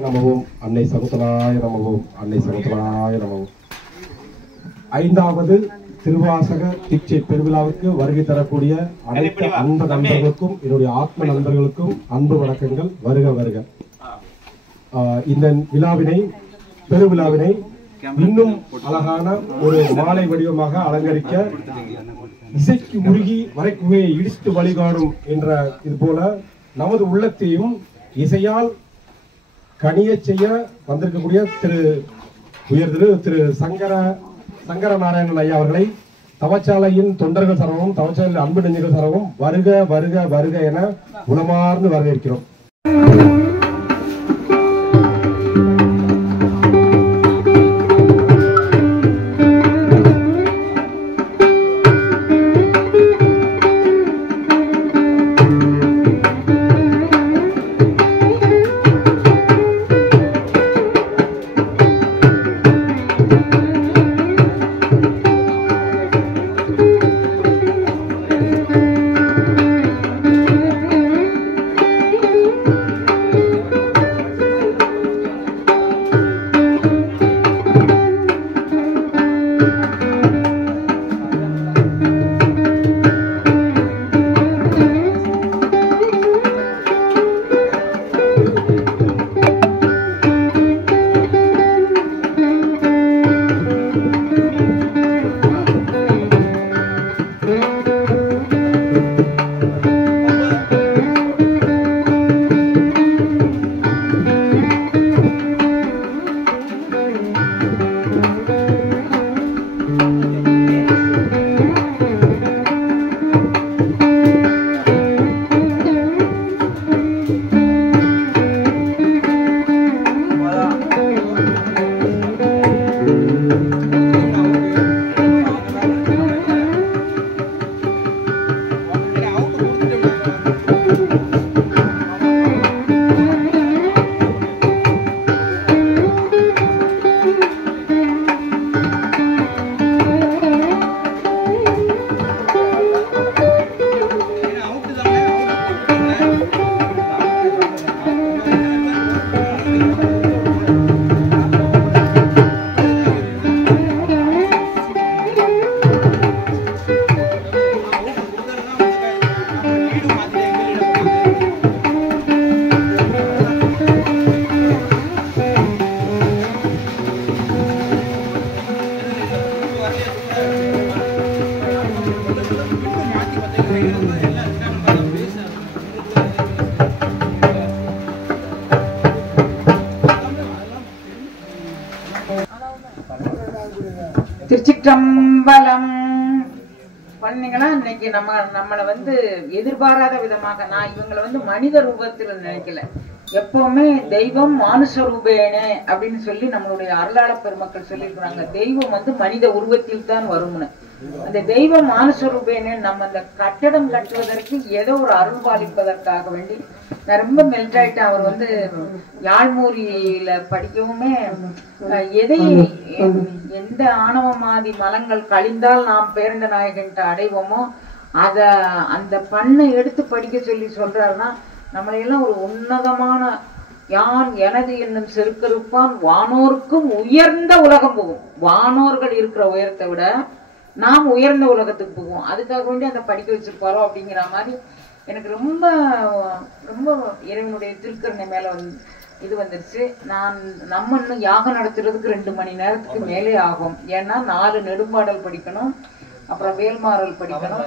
நமவும் அன்னை சகுந்தலாய நமவும் அன்னை சகுந்தலாய நமவும். 5வது திருவாசக தீட்சை பெருவிழாவுக்கு வருகை தரக்கூடிய அனைத்து அன்பு நண்பர்களுக்கும் என்னுடைய ஆத்ம நண்பர்களுக்கும் அன்பு வணக்கங்கள். வருக வருக. இந்த விழாவினை பெருவிழாவினை இன்னும் அழகான ஒரு மாலை வடிவமாக அலங்கரிக்க இசைக்கு உருகி வரைக்குகையை இடித்து வழிகாணும் என்ற இது போல நமது உள்ளத்தையும் இசையால் கனிய செய்ய வந்திருக்கக்கூடிய திரு சங்கர நாராயணன் ஐயா அவர்களை தவச்சாலையின் தொண்டர்கள் சரவும் தவச்சாலையின் அன்பு நெஞ்சர்கள் சரவும் வருக வருக வருக என உளமார்ந்து வரவேற்கிறோம். திருச்சிற்றம்பலம். பண்ணீங்களா? இன்னைக்கு நம்மளை எதிர்பாராத விதமாக நான் இவங்களை மனித ரூபத்தில் நினைக்கல. எப்பவுமே தெய்வம் மானுஷ ரூபேனே அப்படின்னு சொல்லி நம்மளுடைய அருளாள பெருமக்கள் சொல்லியிருக்கிறாங்க. தெய்வம் மனித உருவத்தில் தான் வரும்னு. அந்த தெய்வம் மானுஷ ரூபேனே நம்ம அந்த கட்டடம் கட்டுவதற்கு ஏதோ ஒரு அருள் பாலிப்பதற்காக வேண்டி நான் ரொம்ப மெல்ட் ஆயிட்டேன். அவர் யாழ்மூரியில படிக்கவுமே எந்த ஆணவமாதி மலங்கள் கழிந்தால் நாம் பேரண்ட நாயகன்ட்ட அடைவோமோ அந்த பண்ணை எடுத்து படிக்க சொல்லி சொல்றாருன்னா நம்மளையெல்லாம் ஒரு உன்னதமான யான் எனது என்னும் செருக்கறுப்பான் வானோருக்கும் உயர்ந்த உலகம் போகும். வானோர்கள் இருக்கிற உயரத்தை விட நாம் உயர்ந்த உலகத்துக்கு போவோம். அதுக்காக வேண்டி அந்த படிக்க வச்சிருப்பாரோ அப்படிங்கிற மாதிரி எனக்கு ரொம்ப ரொம்ப இறைவனுடைய திருக்கருணை மேல இது வந்துருச்சு. நம்ம இன்னும் யாகம் நடத்துறதுக்கு 2 மணி நேரத்துக்கு மேலே ஆகும். ஏன்னா 4 நெடும்பாடல் படிக்கணும், அப்புறம் வேல்மாறல் படிக்கணும்,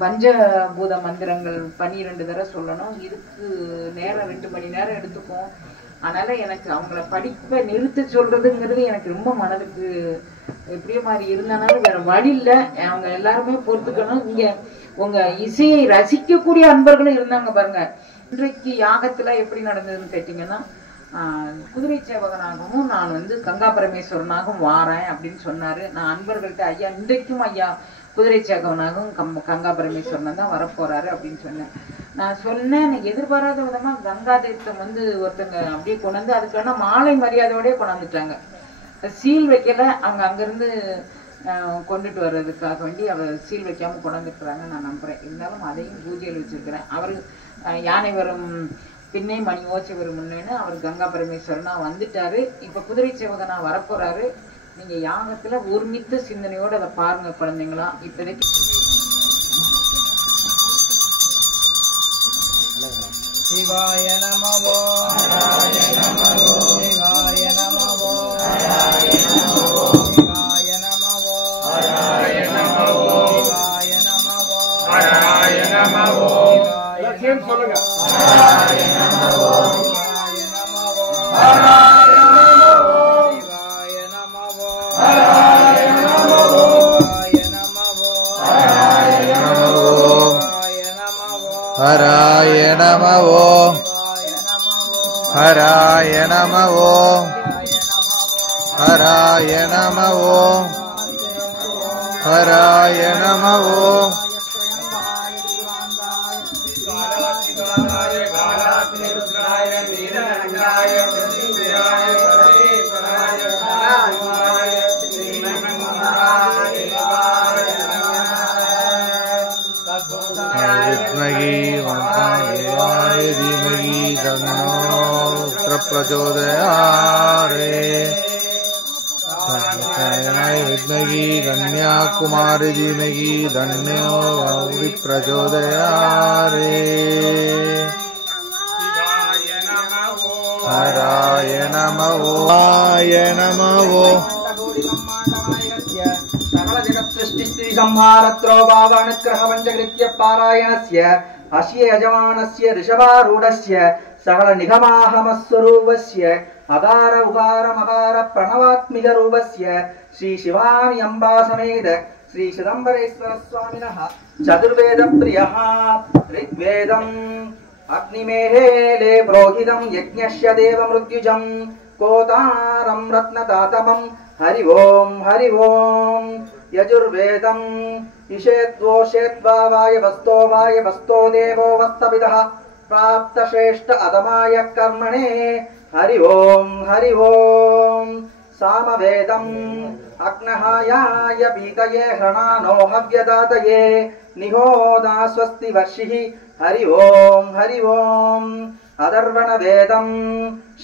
பஞ்சபூத மந்திரங்கள் 12 தடவை சொல்லணும். இதுக்கு நேரம் 2 மணி நேரம் எடுத்துக்கும். அதனால எனக்கு அவங்கள படிப்பை நிறுத்த சொல்றதுங்கிறது எனக்கு ரொம்ப மனதுக்கு எப்படியோ மாதிரி இருந்தனாலும் வேற வழி இல்லை. அவங்க எல்லாருமே பொறுத்துக்கணும். இங்க உங்க இசையை ரசிக்கக்கூடிய அன்பர்களும் இருந்தாங்க பாருங்க. இன்றைக்கு யாகத்துல எப்படி நடந்ததுன்னு கேட்டீங்கன்னா, குதிரை சேவகனாகவும் நான் கங்கா பரமேஸ்வரனாகவும் வாரேன் அப்படின்னு சொன்னாரு. நான் அன்பர்கள்ட்ட ஐயா இன்றைக்கும் ஐயா குதிரை சேவகனாகவும் கங்கா பரமேஸ்வரனா தான் வரப்போறாரு அப்படின்னு சொன்னேன். நான் சொன்னேன் எதிர்பாராத விதமா கங்கா தீர்த்தம் ஒருத்தங்க அப்படியே கொண்டாந்து அதுக்கான மாலை மரியாதையோடய கொண்டாந்துட்டாங்க. சீல் வைக்கல. அவங்க அங்கிருந்து கொண்டுட்டு வர்றதுக்காக வேண்டி அவர் சீல் வைக்காம கொண்டாந்துருக்குறாங்க நான் நம்புறேன். இருந்தாலும் அதையும் பூஜையில் வச்சிருக்கிறேன். அவர் யானை வரும் பின்னே மணி ஓசை வரும் முன்னேன்னு அவர் கங்கா பரமேஸ்வரனா வந்துட்டாரு. இப்ப குதிரை சேவகனா வரப்போறாரு. நீங்க யாகத்துல ஒருமித்த சிந்தனையோட அதை பாருங்க குழந்தைங்களா. இப்போதைக்கு சிவாய நமவோ சிவாய நமவோ சிவாய நமவோ சிவாய நமவோ சிவாய நமவோ சிவாய நமவோ சிவாய நமவோ சிவாய நமவோ எல்லாரும் சொல்லுங்க. சிவாய நமவோ சிவாய நமவோ சிவாய நமவோ சிவாய நமவோ சிவாய நமவோ சிவாய நமவோ சிவாய நமவோ ஹராய நமவோ ஹராய நமவோ ஹராய நமவோ ஹராய நமவோ வித்மகி வந்தேவாய தீமகி தன்னோ பிரச்சோதயாரே வித்மகி கன்யாகுமாரி தீமகி தன்னோ கௌரி பிரச்சோதயாரே ஹராய நமவோ ஹராய நமவோ संहारत्रोभावानुग्रहपञ्चकृत्य पारायणस्य अस्य यजमानस्य ऋषभारूढस्य सकल निगमाहमस्वरूपस्य अकार उकार मकार प्रणवात्मिकरूपस्य श्री शिवानि अम्बा समेत श्री चिदम्बरेश्वर स्वामिनः चतुर्वेद प्रियः ऋग्वेदम् अग्निमेहेले प्रोहितं यज्ञस्य देवमृत्युजं कोतारं रत्नदातमं हरि ओम यजुर्वेदं इषेद्वोषेद्वावाय वस्तो देवो वस्तपितः प्राप्त श्रेष्ठ अदमाय कर्मणे हरि ओम सामवेदम् अग्नहायाय पीतये हृणानो हव्यदातये निहोदा स्वस्ति वर्षिः हरि ओम अदर्वण वेदं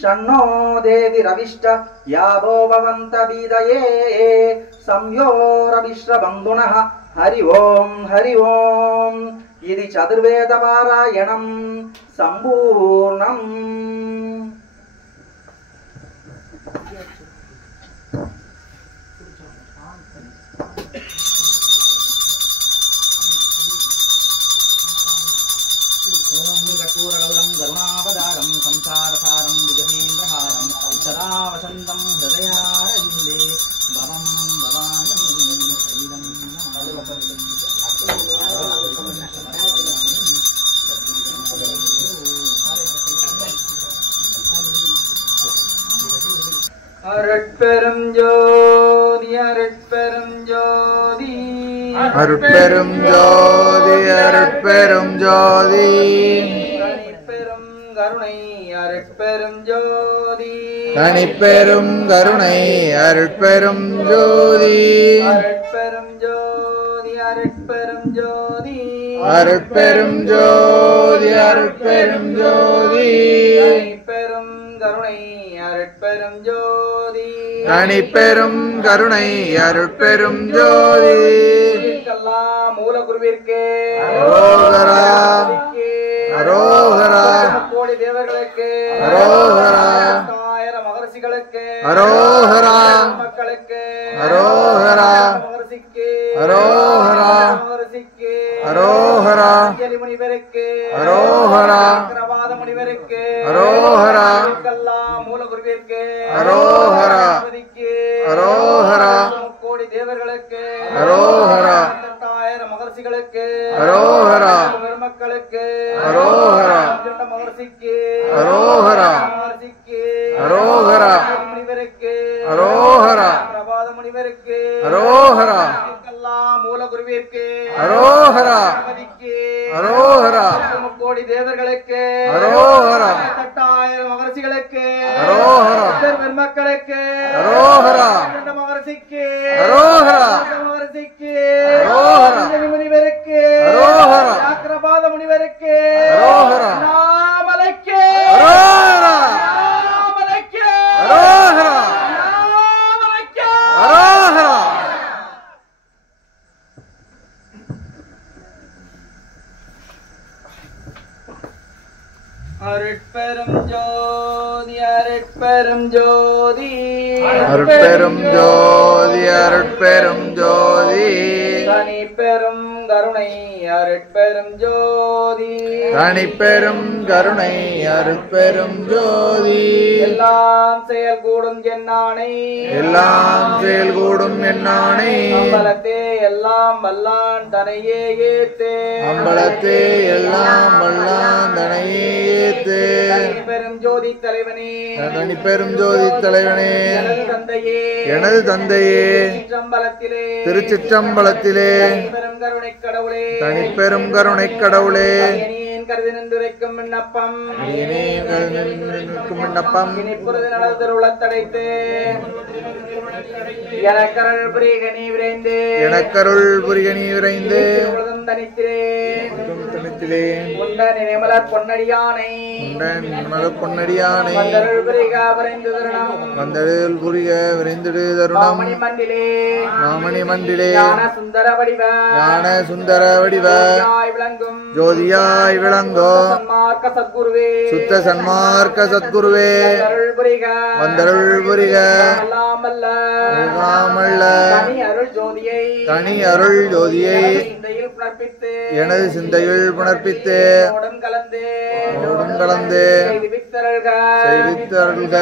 षण्णो देवी रविष्ट यावो भवन्त बीदये संयोरविश्र बन्धुनः हरि ओम इति चतुर्वेद पारायणं सम्पूर्णम् करुणावतारं संसारसारं भुजगेन्द्रहारं सदा वसन्तं हृदयारविन्दे भवं भवानी शैलं अरुट्पेरुं ज्योति अरुट्पेरुं ज्योति அருட்பெரும் ஜோதி அருட்பெரும் ஜோதி கருணை அருட்பெரும் ஜோதி தனிப்பெரும் கருணை அருட்பெரும் ஜோதி அருட்பெரும் ஜோதி அருட்பெரும் ஜோதி அருட்பெரும் ஜோதி அருட்பெரும் ஜோதி பெரும் கருணை அருட்பெரும் ஜோதி தனிப்பெரும் கருணை அருட்பெரும் ஜோதி மூல குருவிற்கே அரோகரா அரோகரா கோடி தேவர்களுக்கு அரோகரா ஆயிரம் மகர்ஷிகளுக்கு அரோகரா மக்களுக்கு அரோகரா மகர்ஷிக்கு அரோகரா மகர்ஷிக்கு அரோகரா முனிவருக்கு அரோகரா பிரபாத முனிவருக்கு அரோகரா மூல குருவிற்கு அரோகரா அரோகரா கோடி தேவர்களுக்கு அரோகரா ஆயிரம் மகர்ஷிகளுக்கு அரோகரா பெருமக்களுக்கு அரோகரா மகர்ஷிக்கு அரோகரா மகர்ஷிக்கு அரோகரா முனிவருக்கு அரோகரா பிரபாத முனிவருக்கு அரோகரா மூல குருவிற்கு அரோகரா அரோகரா கோடி தேவர்களுக்கு அரோகரா 8000 மகர்ஷிகளுக்கு அரோகரா பெருமக்களுக்கு அரோகரா மகர்ஷிக்கு அரோகரா மகர்ஷிக்கு அரோகரா முனிவருக்கு அரோகரா ஆக்ரபாத முனிவருக்கு அரோகரா நாமலைக்கு ஜோதி அருட்பெரும் ஜோதி அருட்பெரும் ஜோதி அருட்பெரும் ஜோதி தனிப்பெரும் கருணை அருட்பெரும் ஜோதி தனிப்பெரும் கருணை அருட்பெரும் ஜோதி எல்லாம் செயல் கூடும் என்னானை எல்லாம் செயல்கூடும் என்னானே அம்பலத்தே எல்லாம் வல்லான் தனையே ஏத்தே அம்பலத்தே எல்லாம் வல்லான் தனையே ஏத்து பெரும் ஜோதி தலைவனே தனிப்பெரும் ஜோதி தலைவனே எனது தந்தையே எனது தந்தையே சிற்றம்பலத்திலே திருச்சிற்றம்பலத்திலே பெரும் கருணை கடவுளே தனிப்பெரும் கருணை கடவுளே இனியேன் கருதி நின்றுரைக்கும் விண்ணப்பம் நிற்கும் விண்ணப்பம் இனிப்புறது நடந்தர் உளத்தடைத்து எனக்கருள் புரிகனி விரைந்து எனக்கருள் புரிகனி விரைந்து உலகம் தனித்திரே தனித்திலே உண்ட நினைமலர் பொன்னடியானை மலர் பொன்னடியானை வந்தருள் புரிக வரைந்து தருணம் வந்தழில் புரிய விரைந்திடு தருணம் மாமணி மண்டிலே மாமணி மண்டிலே ஞான சுந்தர வடிவ ஞான சுந்தர வடிவ ஜோதியாய் விளங்கும் ஜோதியாய் விளங்கோ சன்மார்க்க சத்குருவே சுத்த சன்மார்க்க சத்குருவே வந்தருள் புரிக வந்தருள் புரிக அல்லாமல்ல ராமல்ல தனி அருள் ஜோதியை தனி அருள் ஜோதியை சிந்தையில் புணர்ப்பித்து எனது சிந்தையில் புணர்ப்பித்து உடன் கலந்து உடன் கலந்து செய்வித்தருள்க செய்வித்தருள்க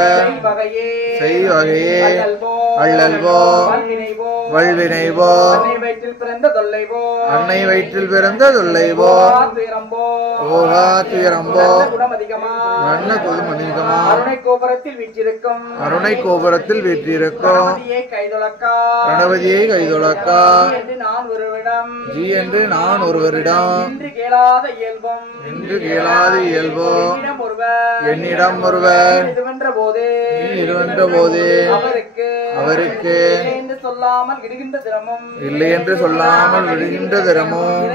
வகையே செய்வகையே அல்லல்வோ அள்ளல்வோ வல்வினைவோ வல்வினைவோ அன்னை வயிற்றில் பிறந்த தொல்லைவோ அன்னை வயிற்றில் பிறந்த தொல்லைவோ துயரம்போ ஓகா துயரம்போ குணம் அதிகமா நல்ல கொதுமணிகமா அருணை கோபுரத்தில் வீற்றிருக்கும் அருணை கோபுரத்தில் வீற்றிருக்கும் கணபதியை கைதொழக்கா கணபதியை கைதொழக்கா என்று நான் ஒருவிடம் ஜி என்று நான் ஒருவரிடம் இன்று கேளாத இயல்பும் என்று கேளாது இயல்போ என்னிடம் ஒருவர் என்னிடம் ஒருவர் இதுவென்ற போதே இருவென்ற போதே அவருக்கு அவருக்கு இல்லை என்று சொல்லாமல் விடுகின்ற தினமும் இல்லை என்று சொல்லாமல் விடுகின்ற தினமும்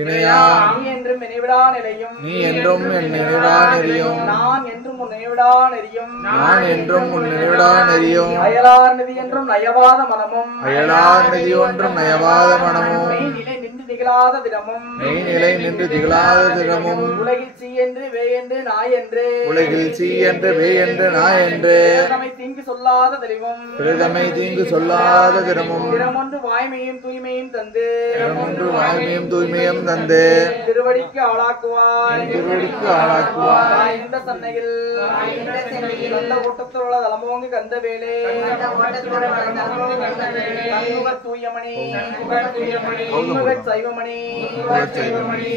இணையாம் நீ என்றும் நினைவிடா நிலையும் நீ என்றும் என் நினைவிடா நெறியும் நான் என்றும் உன் நினைவிடா நெறியும் நான் என்றும் உன் நினைவிடா நெறியும் அயலார் நிதி என்றும் நயவாத மனமும் அயலார் நிதி ஒன்றும் நயவாத மனமும் மெய்நிலை நின்று திகழாத தினமும் மெய்நிலை நின்று திகழாத தினமும் உலகில் சி என்று வே என்று நாய் என்று உலகில் சி என்று வே என்று நான் என்று நம்மை தீங்கு சொல்லாத தெளிவும் பிரதமை தீங்கு சொல்லாத தினமும் தினமொன்று வாய்மையும் தூய்மையும் தந்து ஒன்று வாய்மையும் தூய்மையும் தந்து திருவடிக்கு ஆளாக்குவாய் திருவடிக்கு ஆளாக்குவாய் இந்த சன்னையில் நல்ல கூட்டத்தில் உள்ள தலமோங்கு கந்த வேலே சண்முக தூயமணி சண்முக சைவமணி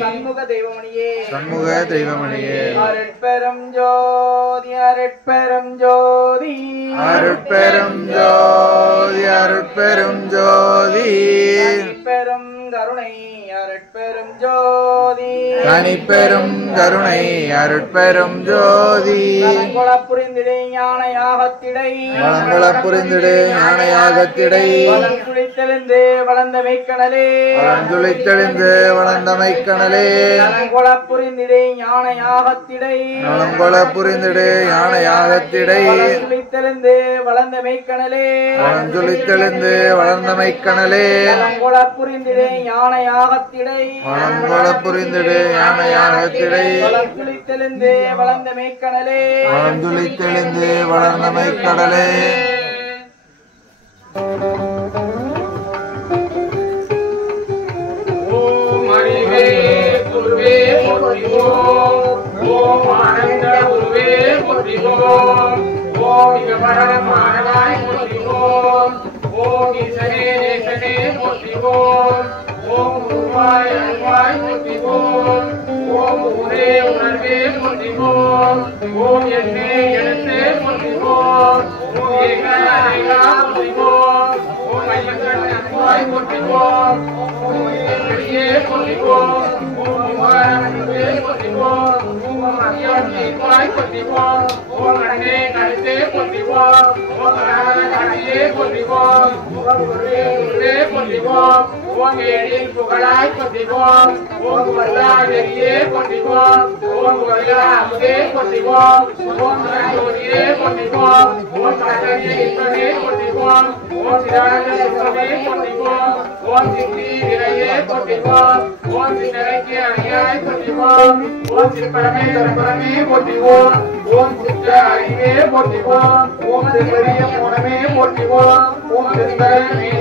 சண்முக தெய்வமணியே சண்முக தெய்வமணியே அருட்பெரும் ஜோதி அருட்பெரும் ஜோதி அருட்பெரும் ஜோதி அருட்பெரும் ஜோதி பெரும் கருணை அருட்பெரும் ஜோதி தனிப்பெரும் கருணை அருட்பெரும் ஜோதி குல புரிந்திடை ஞான யாகத்திடை வளங்கள புரிந்திடு ஞானயாகத்திடை துளித்தெழுந்து வளர்ந்த மெய்க்கணலே வளந்துளித்தெழுந்து வளர்ந்தமை கணலே குல புரிந்திடை ஞான யாகத்திடை வளங்கொள புரிந்திடு ஞானயாகத்திடை துளித்தெழுந்து வளர்ந்த மெய்க்கணலே வளந்துளித்தெழுந்து வளர்ந்தமை கணலே குல புரிந்திடை ஞான யாகத்திடை வளங்கொள புரிந்திடு ஞானயாகத்திடை துளித்தெழுந்து வளர்ந்த மெய்க்கணலே வளந்துளித்தெழுந்து வளர்ந்தமை கடலே ஓம் அறிவே குருவே போற்றிவோம் ஓம் ஆனந்த குருவே போற்றிவோம் ஓம் இகபரமானவாய் போற்றிவோம் ஓம் ஈசனே நேசனே போற்றிவோம் ஓம் உருவாய் அருவாய் போற்றிவோம் ஓம் ஊரே உணர்வே போற்றிவோம் ஓம் எண்ணே எழுத்தே போற்றிவோம் ஓம் ஏக அநேகா போற்றிவோம் ஓம் ஐயங்கன் அன்பாய் போற்றிவோம் ஓம் வெளியே போற்றிவோம் ஓம் முகாரே போற்றிவோம் ஓம் அத்தியாத்மிகாய் போற்றிவோம் ஓம் அண்ணே கருத்தே போற்றிவோம் ஓம் கருணையே போற்றிவோம் ஓம் குருவே குருவே போற்றிவோம் ஓம் ஏழில் புகழாய் போற்றிவோம் ஓம் வல்லாதேரியே போற்றிவோம் ஓம் வல்லாதே போற்றிவோம் ஓம் கருணையே போற்றிவோம் ஓம் கருணையே போற்றிவோம் போற்றிவோம் ஓம் சிதானந்த சுரமே போற்றிவோம் ஓம் சித்தி விரையே போற்றிவோம் ஓம் சித்தரைக்கு அணியாய் போற்றிவோம் ஓம் சிற்பரமே தரப்பரமே போற்றிவோம் ஓம் சித்த அறிவே போற்றிவோம் ஓம் திருவரிய மூலமே போற்றிவோம் ஓம் திருந்தரே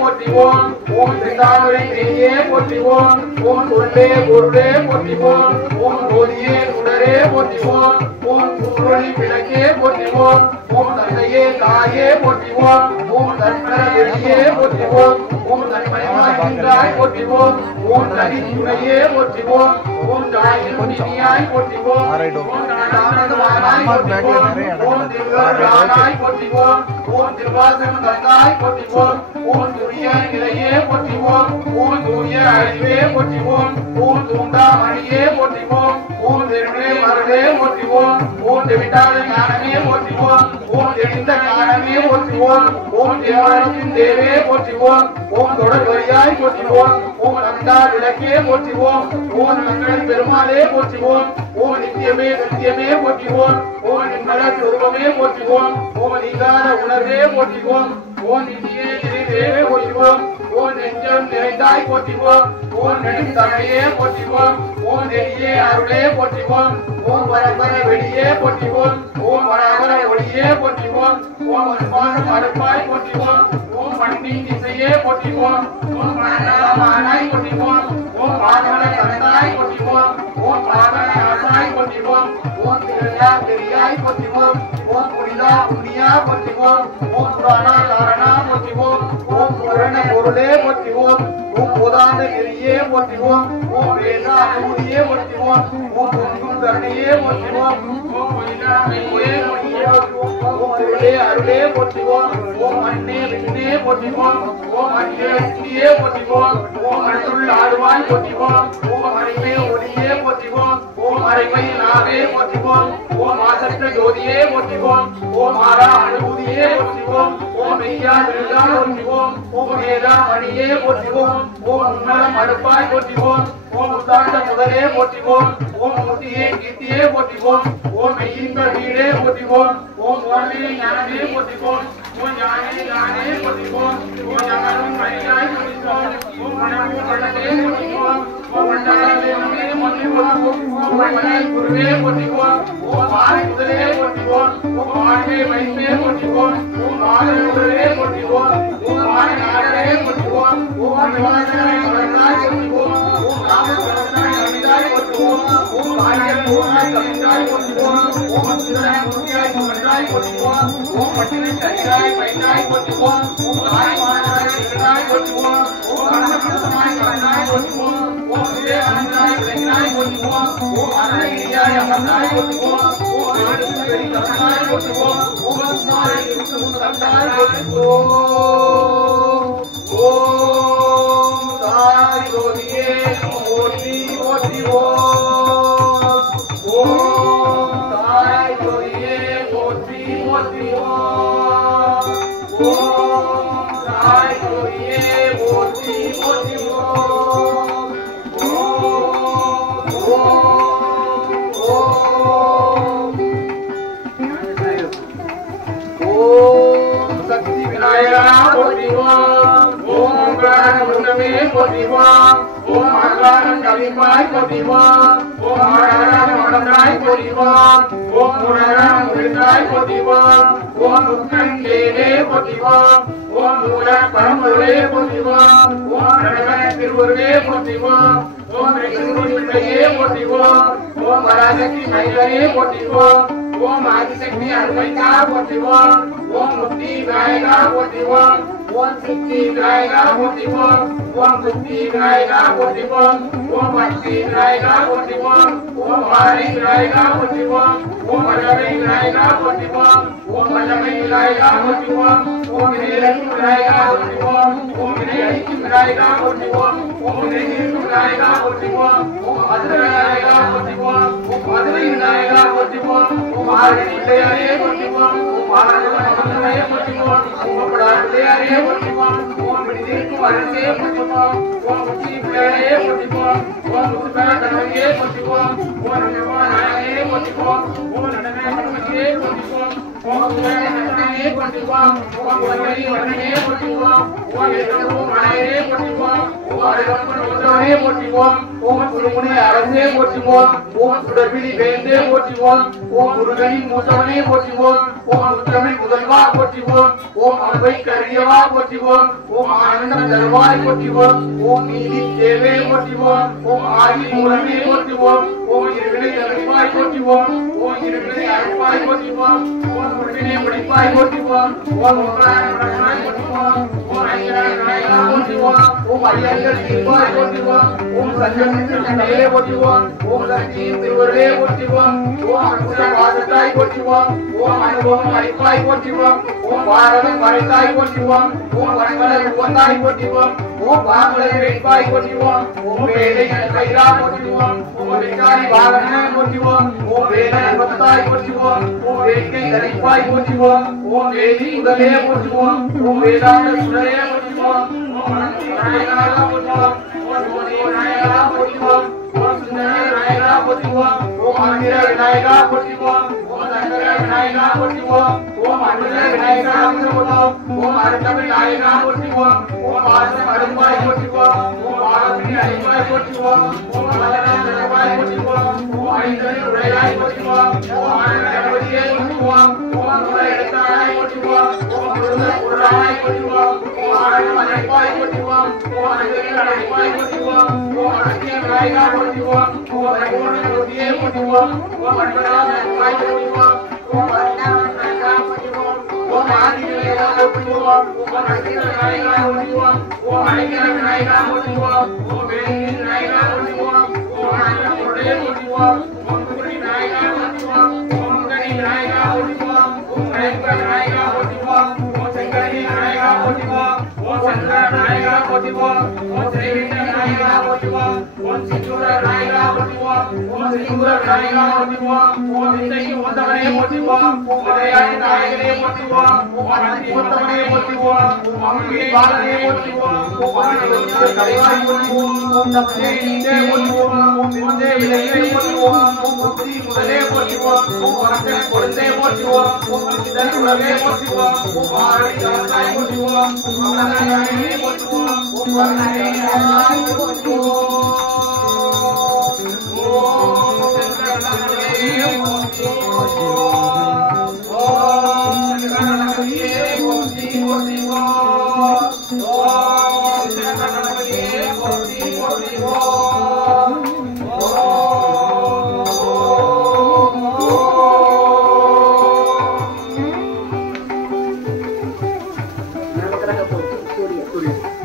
போற்றிவோம் ஓம் திருந்தாவரை நெய்யே போற்றிவோம் ஓம் சொல்லே பொருளே போற்றிவோம் ஓம் போதியே சுடரே போற்றிவோம் ஓம் சுருளி விளக்கே போற்றிவோம் ஓம் தந்தையே தாயே போற்றிவோம் ஓம் தன்மர வெளியே போற்றிவோம் ஓம் தன்மயமாய் போற்றிவோம் ஓம் தனி துணையே போற்றிவோம் ஓம் தாயினியாய் போற்றிவோம் ஓம் தானந்தமாய் போற்றிவோம் ஓம் திருவாராய் போற்றிவோம் ஓம் திருவாசகம் தந்தாய் போற்றிவோம் ஓம் துரிய நிலையே போற்றிவோம் ஓம் தூய அறிவே போற்றிவோம் ஓம் தூண்டா மணியே போற்றிவோம் ஓம் திருநே மருளே போற்றிவோம் ஓம் தெவிட்டாத ஞானமே போற்றிவோம் ஓம் தெளிந்த ஞானமே போற்றிவோம் ஓம் தேவாரத்தின் தேவே போற்றிவோம் ஓம் தொடர் வரியாய் போற்றிவோம் ஓம் நந்தா விளக்கே போற்றிவோம் ஓம் நங்கள் பெருமாளே போற்றிவோம் ஓம் நித்தியமே சத்தியமே போற்றிவோம் ஓம் நிம்மல சொருபமே போற்றிவோம் ஓம் நீங்காத உணர்வே போற்றிவோம் ஓம் நித்தியே நிறைவே போற்றிவோம் ஓம் நெஞ்சம் நிறைந்தாய் போற்றிவோம் ஓம் நெடுந்தமையே போற்றிவோம் ஓம் நெறியே அருளே போற்றிவோம் ஓம் வரவர வெளியே போற்றிவோம் ஓம் வரவர ஒளியே போற்றிவோம் ஓம் அன்பான அடுப்பாய் போற்றிவோம் ஓம் மண்ணின் திசையே போற்றிவோம் ஓம் மனமானாய் போற்றிவோம் ஓம் பாதவன கந்தாய் போற்றிவோம் ஓம் பாதவன ஆசாய் போற்றிவோம் ஓம் திருநா பெரியாய் போற்றிவோம் ஓம் புனிதா புண்ணியா போற்றிவோம் ஓம் புராணா காரணா போற்றிவோம் ஓம் புரண பொருளே போற்றிவோம் ஓம் போதாந்த கிரியே போற்றிவோம் ஓம் வேதா அனுமதியே போற்றிவோம் ஓம் பொங்கும் கருணையே போற்றிவோம் ஓம் மயிலாமையே போற்றிவோம் ஓம் அருளே அருளே போற்றிவோம் ஓம் அண்ணே விண்ணே போற்றிவோம் ஓம் அண்ணே சித்தியே போற்றிவோம் ஓம் அருள் ஆடுவாய் போற்றிவோம் ஓம் அறிவே ஒளியே போற்றிவோம் ஓம் அரைமை நாவே போற்றிவோம் ஓம் ஆசற்ற ஜோதியே போற்றிவோம் ஓம் ஆரா அனுபூதியே போற்றிவோம் ஓம் மெய்யா திருடா போற்றிவோம் ஓம் வேதா மணியே போற்றிவோம் ஓம் உன்னலம் அடுப்பாய் போற்றிவோம் ஓம் உத்தாண்ட முதலே போற்றிவோம் ஓம் முத்தியே கீர்த்தியே போற்றிவோம் ஓம் மெய்யின்ப வீடே போற்றிவோம் ஓம் ஓமே ஞானமே போற்றிவோம் ஓம் ஞானே ஞானே போற்றிவோம் ஓம் ஞானம் மணியாய் போற்றிவோம் ஓம் மனமும் மனமே போற்றிவோம் ஓம் மண்டாரமே மனமே போற்றிவோம் ஓம் மன்னாய் குருவே போற்றிவோம் ஓம் ஆரை முதலே போற்றிவோம் ஓம் ஆண்மே வைப்பே போற்றிவோம் ஓம் ஆரை முதலே போற்றிவோம் ஓம் ஆரை நாடரே போற்றிவோம் ஓம் நிவாசனை வளர்ந்தாய் போற்றிவோம் ஓம் ராமசரசனாய் அமிதாய் போற்றிவோம் ஓம் ஆரியன் பூர்ணாய் கவிந்தாய் போற்றிவோம் ஓம் சிதனாய் முருகியாய் முகன்றாய் போற்றிவோம் ஓம் பட்டினை சரியாய் வைத்தாய் போற்றிவோம் ஓம் ஆய்மானாய் இருந்தாய் போற்றிவோம் ஓம் அன்னபுரமாய் கலந்தாய் போற்றிவோம் ஓம் இதே அனந்தாய் விளங்கினாய் போற்றிவோம் ஓம் அருணையாய் அமர்ந்தாய் போற்றிவோம் ஓம் ஆனந்த வெளி கலந்தாய் போற்றிவோம் ஓம் சுமாரை இருக்கும் கலந்தாய் போற்றிவோம் ஓம் தாய் ஜோதியே போற்றி போற்றிவோம் ஓம் தாய் ஜோதியே போற்றி போற்றிவோம் ஓம் தாய் ஜோதியே போற்றி போற்றிவோம் ஓம் ஓம் சக்தி விநாயகா போற்றிவோம் ஓம் ஓங்காரமே போற்றிவோம் ஓம் ஆகாரம் கவிமாய் போற்றிவோம் ஓம் ஆகாரம் மடந்தாய் போற்றிவோம் ஓம் உணரம் விழுந்தாய் போற்றிவோம் ஓம் முக்கன் தேவே போற்றிவோம் ஓம் மூல பரம்பொருளே போற்றிவோம் ஓம் நடன திருவுருவே போற்றிவோம் ஓம் ரிஷியே போற்றிவோம் ஓம் பராசக்தி மயிலே போற்றிவோம் ஓம் ஆதிசக்தி அருமைக்கா போற்றிவோம் ஓம் முக்தி விநாயகா போற்றிவோம் ஓம் சித்தி விநாயகா போற்றிவோம் ஓம் முக்தி விநாயகா போற்றிவோம் ஓம் பக்தி விநாயகா போற்றிவோம் ஓம் மாரி விநாயகா போற்றிவோம் ஓம் வல்லமை விநாயகா போற்றிவோம் ஓம் வல்லமை விநாயகா போற்றிவோம் ஓம் விநாயகி விநாயகா போற்றிவோம் ஓம் விநாயகி விநாயகா போற்றிவோம் ஓம் விநாயகி விநாயகா போற்றிவோம் ஓம் மதுரை விநாயகா போற்றிவோம் ஓம் மதுரை விநாயகா போற்றிவோம் ஓம் ஆதி பிள்ளையாரே போற்றிவோம் ஓம் ஆனந்தமய போற்றிவோம் ஓம் பிள்ளையாரே போற்றிவோம் ஓம் விடுதிக்கும் அரசே போற்றிவோம் ஓம் முக்தி பிள்ளையாரே போற்றிவோம் ஓம் முக்திபர கணவரே போற்றிவோம் ஓம் நிர்வாணாயே போற்றிவோம் ஓம் நடனே போற்றிவோம் ஓம் சுரே வண்ணமே கொண்டிருவான் ஓம் வண்ணமே வண்ணமே கொண்டிருவான் ஓம் எல்லோரும் மனையே கொண்டிருவான் ஓம் அருகம்பன் ஒன்றவனே போற்றிவோம் ஓம் குருமுனை அரசே போற்றிவோம் ஓம் சுடர்விழி வேந்தே போற்றிவோம் ஓம் முருகனின் மூத்தவனே போற்றிவோம் ஓம் முத்தமிழ் முதல்வா போற்றிவோம் ஓம் அன்பை கருதியவா போற்றிவோம் ஓம் ஆனந்தம் தருவாய் போற்றிவோம் ஓம் நீதி தேவே போற்றிவோம் ஓம் ஆதி மூலமே போற்றிவோம் ஓம் இருவினை தருவாய் போற்றிவோம் ஓம் இருவினை அருப்பாய் போற்றிவோம் ஓம் முருகனே முடிப்பாய் போற்றிவோம் ஓம் ஒன்றாய் போற்றிவோம் ஓம் ஐயனாய் போற்றிவோம் ஓம் ஐயர்கள் தீர்ப்பாய் போற்றிவோம் ஓம் சஞ்சனே போற்றிவோம் ஓம் சக்தி திருவருளே போற்றிவோம் ஓம் அற்புத வாசத்தாய் போற்றிவோம் ஓம் அனுபவம் அளிப்பாய் போற்றிவோம் ஓம் பாரதம் மறைத்தாய் போற்றிவோம் ஓம் வடமலர் உவந்தாய் போற்றிவோம் ஓம் பாமலர் வேட்பாய் போற்றிவோம் ஓம் வேலை கைரா போற்றிவோம் ஓம் வெக்காரி பாலன போற்றிவோம் ஓம் வேலை பத்தாய் போற்றிவோம் ஓம் வேட்கை தரிப்பாய் போற்றிவோம் ஓம் வேதி உடலே போற்றிவோம் ஓம் வேதாந்த சுடரே போற்றிவோம் ஓம் நாயகா போற்றிவோம் ஓம் நாயகா போற்றிவோம் ஓம் சுந்தர நாயகா போற்றிவோம் ஓம் ஆந்திர விநாயகா போற்றிவோம் ஓம் சங்கர விநாயகா போற்றிவோம் ஓம் அருள விநாயகா போற்றிவோம் ஓம் அருந்தமிழ் நாயகா போற்றிவோம் ஓம் பாசம் அரும்பாய் போற்றிவோம் ஓம் பாலமணி அடிப்பாய் போற்றிவோம் ஓம் மலராய் போற்றிவோம் ஓம் ஐந்தனை உடையாய் போற்றிவோம் ஓம் ஆனந்த கணபதியை போற்றிவோம் ஓம் குல எடுத்தாய் போற்றிவோம் ஓம் குருந்த குருடாய் போற்றிவோம் ஓம் ஆனந்த அடைப்பாய் போற்றிவோம் ஓம் அஞ்சலி அடைப்பாய் போற்றிவோம் ஓம் அழகிய விநாயகா போற்றிவோம் ஓம் அருகோண ஜோதியே போற்றிவோம் ஓம் அன்பரா அடைப்பாய் போற்றிவோம் ஓம் அருணா போற்றிவோம் ஓம் ஆதிவிநாயகா போற்றிவோம் ஓம் அழகிய விநாயகா போற்றிவோம் ஓம் அழகிய விநாயகா போற்றிவோம் ஓம் வேதி விநாயகா போற்றிவோம் ஓம் ஆனந்தமுடைய போற்றிவோம் ஓம் குருடி விநாயகா போற்றிவோம் ஓம் கணி விநாயகா போற்றிவோம் ஓம் கணேச விநாயகா போற்றிவோம் ஓம் சங்கரி விநாயகா போற்றிவோம் ஓம் சங்கர விநாயகா போற்றிவோம் ஓம் ஸ்ரீவிஷ்ணு விநாயகா போற்றிவோம் ஓம் சித்தூர விநாயகா போற்றிவோம் ஓம் சித்தூர விநாயகா போற்றிவோம் ஓம் வித்தைக்கு உந்தவனே போற்றிவோம் ஓம் உதயாய் நாயகனே போற்றிவோம் ஓம் அனந்தி உத்தமனே போற்றிவோம் ஓம் அம்பிகை பாலனே போற்றிவோம் ஓம் அருள்மிகு கலைவாய் போற்றிவோம் ஓம் தப்பே நீந்தே போற்றிவோம் ஓம் விந்தே விலையே போற்றிவோம் ஓம் புத்தி முதலே போற்றிவோம் ஓம் வரக்கன் கொழுந்தே போற்றிவோம் ஓம் சிதன் உலகே போற்றிவோம் ஓம் ஆரணி தவத்தாய் போற்றிவோம் ஓம் அமரநாயகனே போற்றிவோம் ஓம் வர்ணனே போற்றிவோம் ஓம் சங்கரநாயகனே போற்றிவோம் ஓம் சங்கரநாயகனே போற்றிவோம் ஓம் சங்கரநாயகனே போற்றிவோம்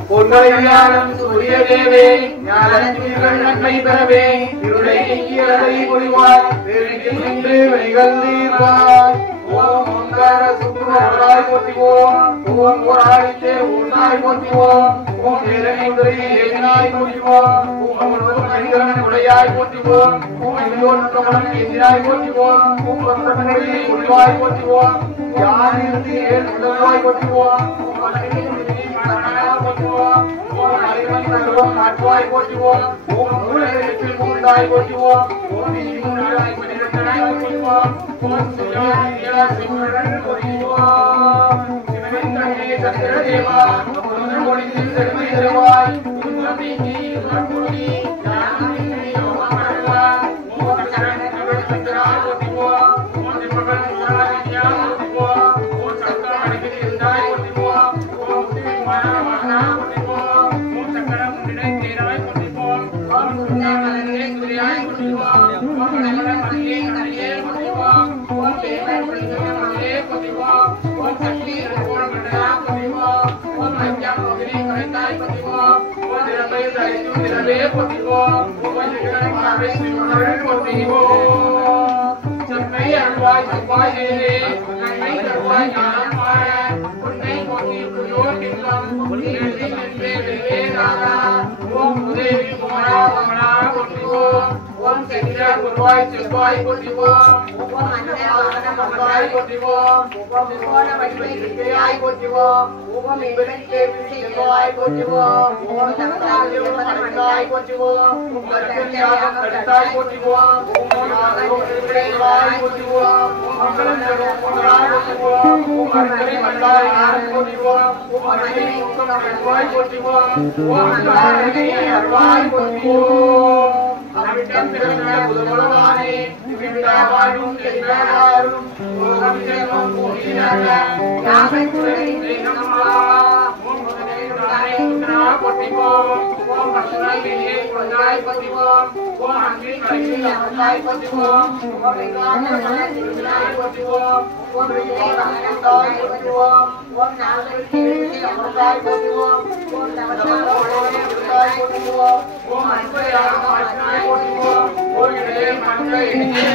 பொன்மலையாளம் சூரிய தேவே ஞானத்தீர்கள் நன்மை பெறவே இருளை நீக்கியதை புரிவாய் பெருகில் நின்று வைகள் தீர்வாய் ஓம் ஓங்கார சுக்குமராய் போற்றிவோம் ஓம் ஓராழித்தே உன்னாய் போற்றிவோம் ஓம் வேலனை ஏனாய் போற்றிவோம் ஓம் மனிதன் உடையாய் போற்றிவோம் ஓம் எல்லோருக்கமனம் எதிராய் போற்றிவோம் ஓம் வந்தமனை உள்வாய் போற்றிவோம் யாரிருந்து ஏழு முதல்வாய் போற்றிவோம் ஓம் அறிவன் சர்வம் மாற்றுவாய் போற்றுவோம் ஓம் மூலத்தில் மூன்றாய் போற்றுவோம் ஓம் மூன்றாய் பன்னிரண்டாய் போற்றுவோம் ஓம் சுயாதியா சிவனுடன் போற்றுவோம் சிவனே சந்திர தேவா ஒளிந்தில் செல்வி தருவாய் உன்னதி நீ உன்னதி ஞானி யோகமல்லா ஓம் சரண சந்திரா போற்றுவோம் ஓம் சிவகன் சுயாதியா போற்றுவோம் ஓம் சங்கர அடிக்கடி இருந்தாய் போற்றுவோம் ஓம் சிவமான போற்றுவோம் ஓம் சக்கரம் நினை தேராய் போற்றுவோம் ஓம் குருநாதனே குரியாய் போற்றுவோம் ஓம் மலைமலை மலையே கலையே போற்றுவோம் ஓம் தேவன் புனிதனே போற்றுவோம் ஓம் சக்தி அருகோண மண்டலா போற்றுவோம் ஓம் அஞ்சாம் ரோகிணி கலைத்தாய் போற்றுவோம் ஓம் நிரம்பை தரித்து நிரவே போற்றுவோம் ஓம் ஜெகன் மாவே சிவனுடன் போற்றுவோம் செம்மை அருள்வாய் செவ்வாய் வேலே நன்மை தருவாய் ஞானம் மாற உன்னை போற்றி புரியோர் கிண்ணம் எழுதி நின்றே வெள்ளே ராதா ஓம் உதவி குமரா கமலா போற்றுவோம் ஓம் குருவாய் செவ்வாய் போற்றிவோம் மந்தாய் போற்றிவோம் வடிவாய் போற்றிவோம் செவ்வாய் போற்றிவோம் மந்தாய் போற்றிவோம் கடுத்தாய் போற்றிவோம் போற்றிவோம் மங்களம் போற்றிவோம் மந்தாய் போற்றிவோம் அருள்வாய் போற்றிவோம் அருள்வாய் போற்றிவோம் அவிட்டம் பிறந்த புதுபலவானே விட்டாவாயும் எல்லாரும் ஓம் ஜென்மம் பூமியாக யாகத்துறை தேகமா ஓம் முதலை போற்றிவோம் ஓம் அஸ்னாயிலே கொண்டாய் போற்றிவோம் ஓம் அன்பி கலையை அருளாய் போற்றிவோம் ஓம் விகாரமாய் போற்றிவோம் ஓம் விஜயதாய் போற்றிவோம் ஓம் நாகரிகத்தை அருளாய் போற்றிவோம் ஓம் நவதாய் போற்றிவோம் ஓம் அன்பையாய் போற்றிவோம் ஓம் இடையே மன்றை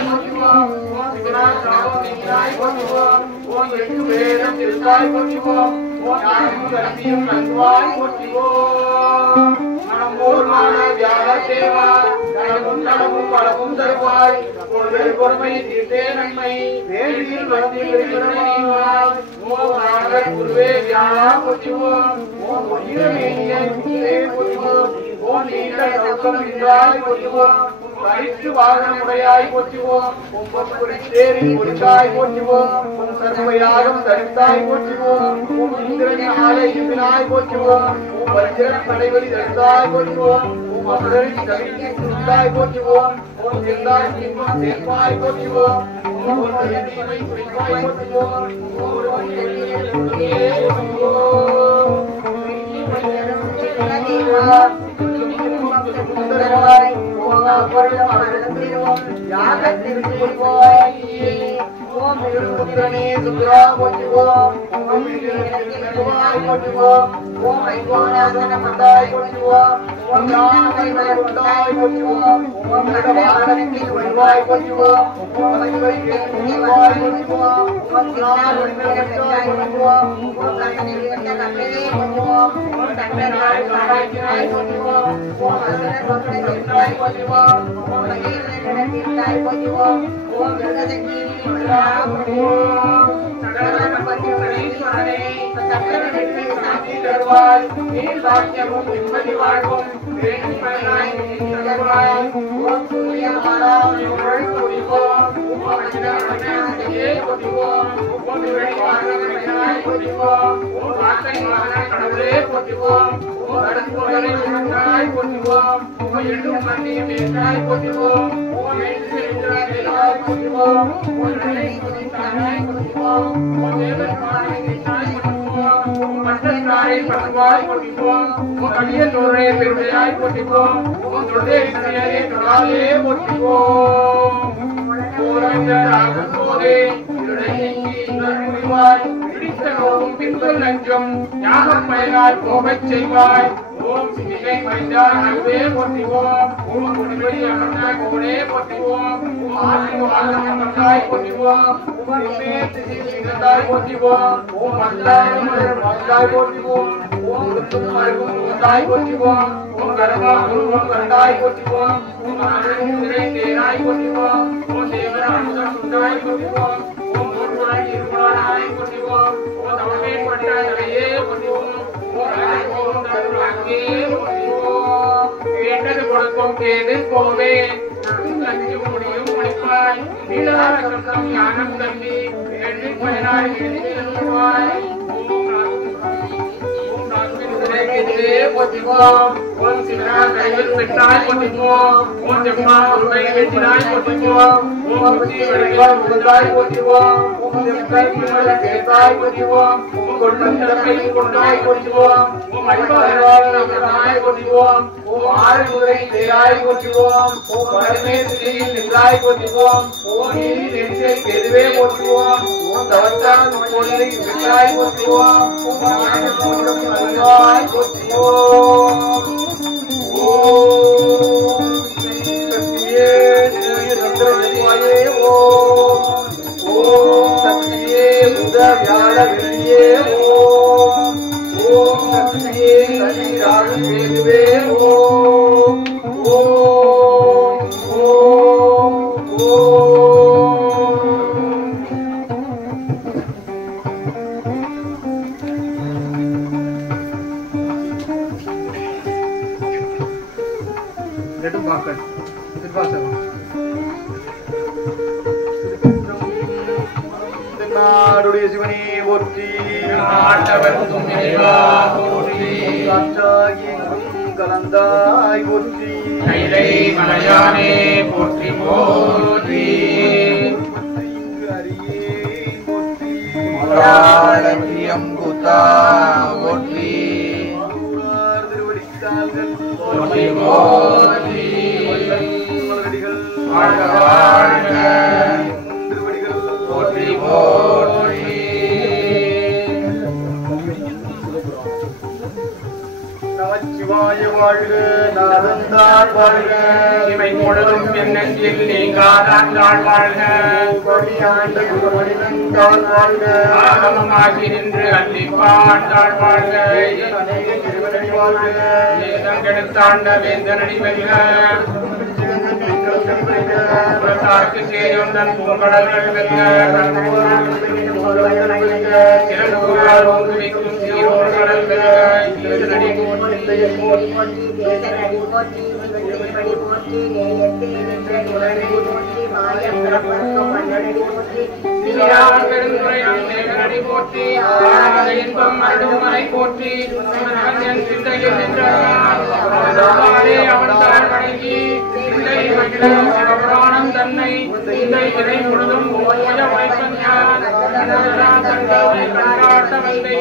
போற்றிவோம் ஓம் விநாயகராய் போற்றிவோம் ஓம் எட்டு வேதம் திருத்தாய் போற்றிவோம் ஓம் ஞானம் கல்வியும் நல்வாய் போற்றிவோம் மனமோர் மான வியாழ தேவா தனமும் தனமும் பலமும் தருவாய் பொருள் பொறுமை தீர்த்தே நன்மை வேள்வியில் வந்திருவாய் ஓம் நாகர் குருவே வியாழா போற்றிவோம் ஓம் உயிரமேனிய போற்றிவோம் ஓம் நீண்ட நோக்கம் இன்றாய் போற்றுவோம் கரித்து வாகனமுடையாய் போற்றுவோம் ஒவ்வொரு தேரில் முடித்தாய் போற்றுவோம் சர்வயாகம் தரித்தாய் போற்றுவோம் இந்திரனின் ஆலை இருப்பினாய் போற்றுவோம் வரிசிரன் படைவெளி தரித்தாய் போற்றுவோம் மதுரனின் தவிர்த்தாய் போற்றுவோம் ஓம் செந்தாய் சிம்மம் சேர்ப்பாய் போற்றுவோம் தீமை குறிப்பாய் போற்றுவோம் ஓம் திருப்புத்திரனே சுத்ரா போற்றுவோம் ஓம் போற்றுவோம் ஓம் ஐகோநாதன மந்தாய் போற்றுவோம் ஓம் ராமமலை மந்தாய் போற்றுவோம் ஓம் கடவாரனின் வடிவாய் போற்றுவோம் ஓம் மலைவாய் போற்றுவோம் ஓம் நாராயணாய் போற்றுவோம் ஓம் கண்ணனின் கண்ணனே போற்றுவோம் ஓம் கண்ணனாய் காராய் போற்றுவோம் ஓம் அசனனாய் போற்றுவோம் ஓம் மகிழ்ச்சியாய் போற்றுவோம் ஓம் ஜெகதகி தருவாய் நீ சாட்சியமும் நிம்மதி வாழ்வும் ஓம் சூரியமானாய் புரிவோம் கடவுளே போற்றுவோம் போற்றுவோம் எள்ளும் மண்ணியும் ஏற்றாய் போற்றுவோம் பண்பாய் போற்றிவோம் கடியத்தோரை பெருமையாய் போற்றிவோம் தொடாலே போற்றிவோம் போதே முடிவாய் பிடித்த நோவும் பின்பல் நஞ்சம் ஞானம் பயனாய் போகச் செய்வாய் ஓம் சிவிகை மைந்தாய் அன்பே போற்றிவோம் ஓம் முடிவழி அமர்ந்தாய் கோடே போற்றிவோம் ஓம் ஆதிவாய் போற்றிவோம் ஓம் சிந்தாய் போற்றிவோம் ஓம் மந்தாய் போற்றிவோம் ஓம் மருந்தாய் போற்றிவோம் ஓம் கரமா குருவம் கண்டாய் போற்றிவோம் ஓம் அருள்முறை தேராய் போற்றிவோம் ஓம் தேவராமுதம் சுண்டாய் போற்றிவோம் ஓம் ஒருவராய் இருவராய் போற்றிவோம் ஓம் தமிழே பட்டாயே போற்றிவோம் கேட்டது கொடுக்கும் கேது போவே லஞ்சு முடியும் முடிப்பாய் நீலாரசம் ஞானம் தம்பி எண்ணி பயனாய் போற்றிவோம் ஓம் சிவனா கையில் பெற்றாய் போற்றிவோம் ஓம் ஜெம்மா உருவை வெற்றினாய் போற்றிவோம் ஓம் முந்தாய் போற்றிவோம் ஓம் ஜெம்மை பிமல கேட்டாய் போற்றிவோம் ஓம் கொண்டம் திறமையில் கொண்டாய் போற்றிவோம் ஓம் அடிவாய் போற்றிவோம் ஓம் ஆறு முறை தேராய் போற்றிவோம் ஓம் பரமே திரியில் நின்றாய் போற்றிவோம் ஓம் நீதி நெஞ்சை கெதுவே போற்றிவோம் ஓம் தவத்தால் கொள்ளை வெற்றாய் போற்றிவோம் ஓம் ஞான போற்றிவோம் ஓம் சக்தியே சந்திரவாயே ஓம் ஓம் சக்தியே புத வியாழ வெள்ளியே ஓம் ஓம் சக்தியே சரீராக கேதுவே ஓம் ஓம் ஓம் நாடுடைய சிவனே போற்றி கலந்தாய் போற்றி மலையானே போற்றி போற்றி போற்றி போற்றி போற்றி வாழ்க வாழ்க போற்றி போற்றி நமச்சிவாய வாழ்க நாதந்தாள் வாழ்க இவை முழுதும் என் நெஞ்சில் நீங்காதான் வாழ்க கொடியாண்ட குருமணிந்தாள் வாழ்க ஆகமமாகி நின்று அள்ளிப்பாண்டாள் வாழ்க அநேக திருவனடி வாழ்க ஏதம் கெடுத்தாண்ட வேந்தனடி வெல்க புறத்தார்க்கு சேருந்தன் பூங்கடல்கள் வெல்க சிறந்தூரால் ஓங்குவிக்கும் சீரோர் கடல் வெல்க ஈசனடி சீரார் பெருந்துரையான் தேவனடி போற்றி ஆராத இன்பம் அருள்மலை போற்றி என் சிந்தையில் நின்றான் அவன் தாழ் வணங்கி சிந்தை மகிழ சிவபுராணம் தன்னை சிந்தை இறை முழுதும் ஓய வைப்பன் யான் தன்னை கண்டாட்ட வந்தை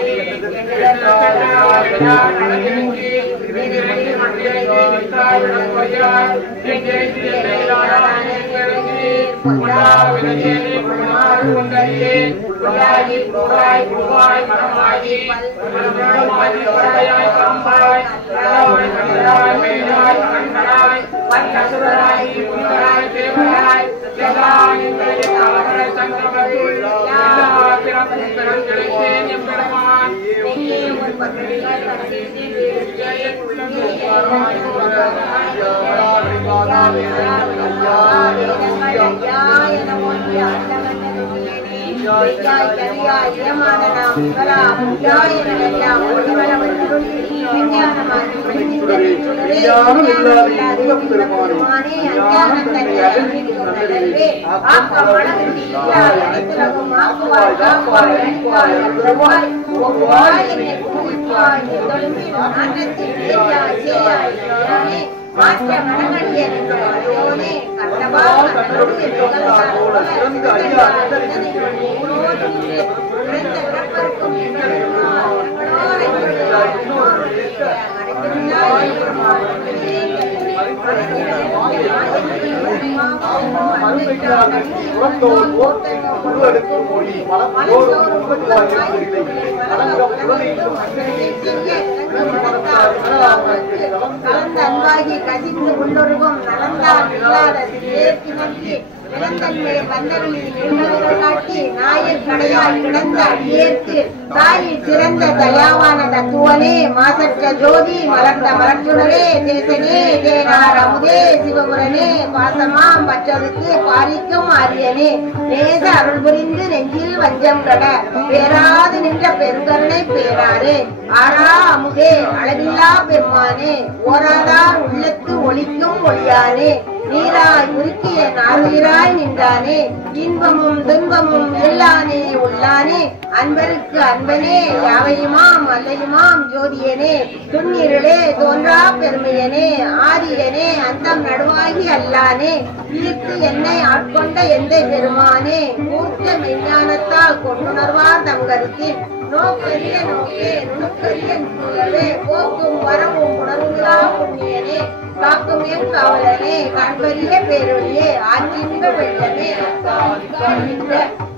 கலந்தாகி கசிந்து உள்ளொருகும் நலந்தான் இல்லாத ஏற்றி நம்பி நிலந்தன்மை வந்தவனில் நின்றவர்கள் காட்டி நாயர் கடையால் கிடந்த அடியேற்கு தாயில் சிறந்த தயாவான தத்துவனே மாசற்ற ஜோதி மலர்ந்த மலர்ச்சுடரே தேசனே தேனார் அமுதே சிவபுரனே பாசமாம் பற்றதுக்கு பாலிக்கும் ஆரியனே நேச அருள் புரிந்து நெஞ்சில் வஞ்சம் கட பேராது நின்ற பெருங்கருணை பேராரே ஆரா அமுதே அளவில்லா பெருமானே ஓராதார் உள்ளத்து ஒளிக்கும் ஒளியானே நீராய் உருக்கிய நாருயிராய் நின்றானே இன்பமும் துன்பமும் எல்லானே உள்ளானே அன்பருக்கு அன்பனே யாவையுமாம் அல்லையுமாம் ஜோதியனே துன்னிருளே தோன்றா பெருமையனே ஆரியனே அந்தம் நடுவாகி அல்லானே இழுத்து என்னை ஆட்கொண்ட எந்தை பெருமானே கூர்த்த மெஞ்ஞானத்தால் கொண்டுணர்வார் தம் கருத்தில் நோக்கரிய நோக்கே நுணுக்கரிய நுணுகவே போக்கும் வரவும் உணர்வுகளா புண்ணியனே காக்கும் என் காவலனே கண்பரிய பேரொழியே ஆற்றின்ப வெள்ளமே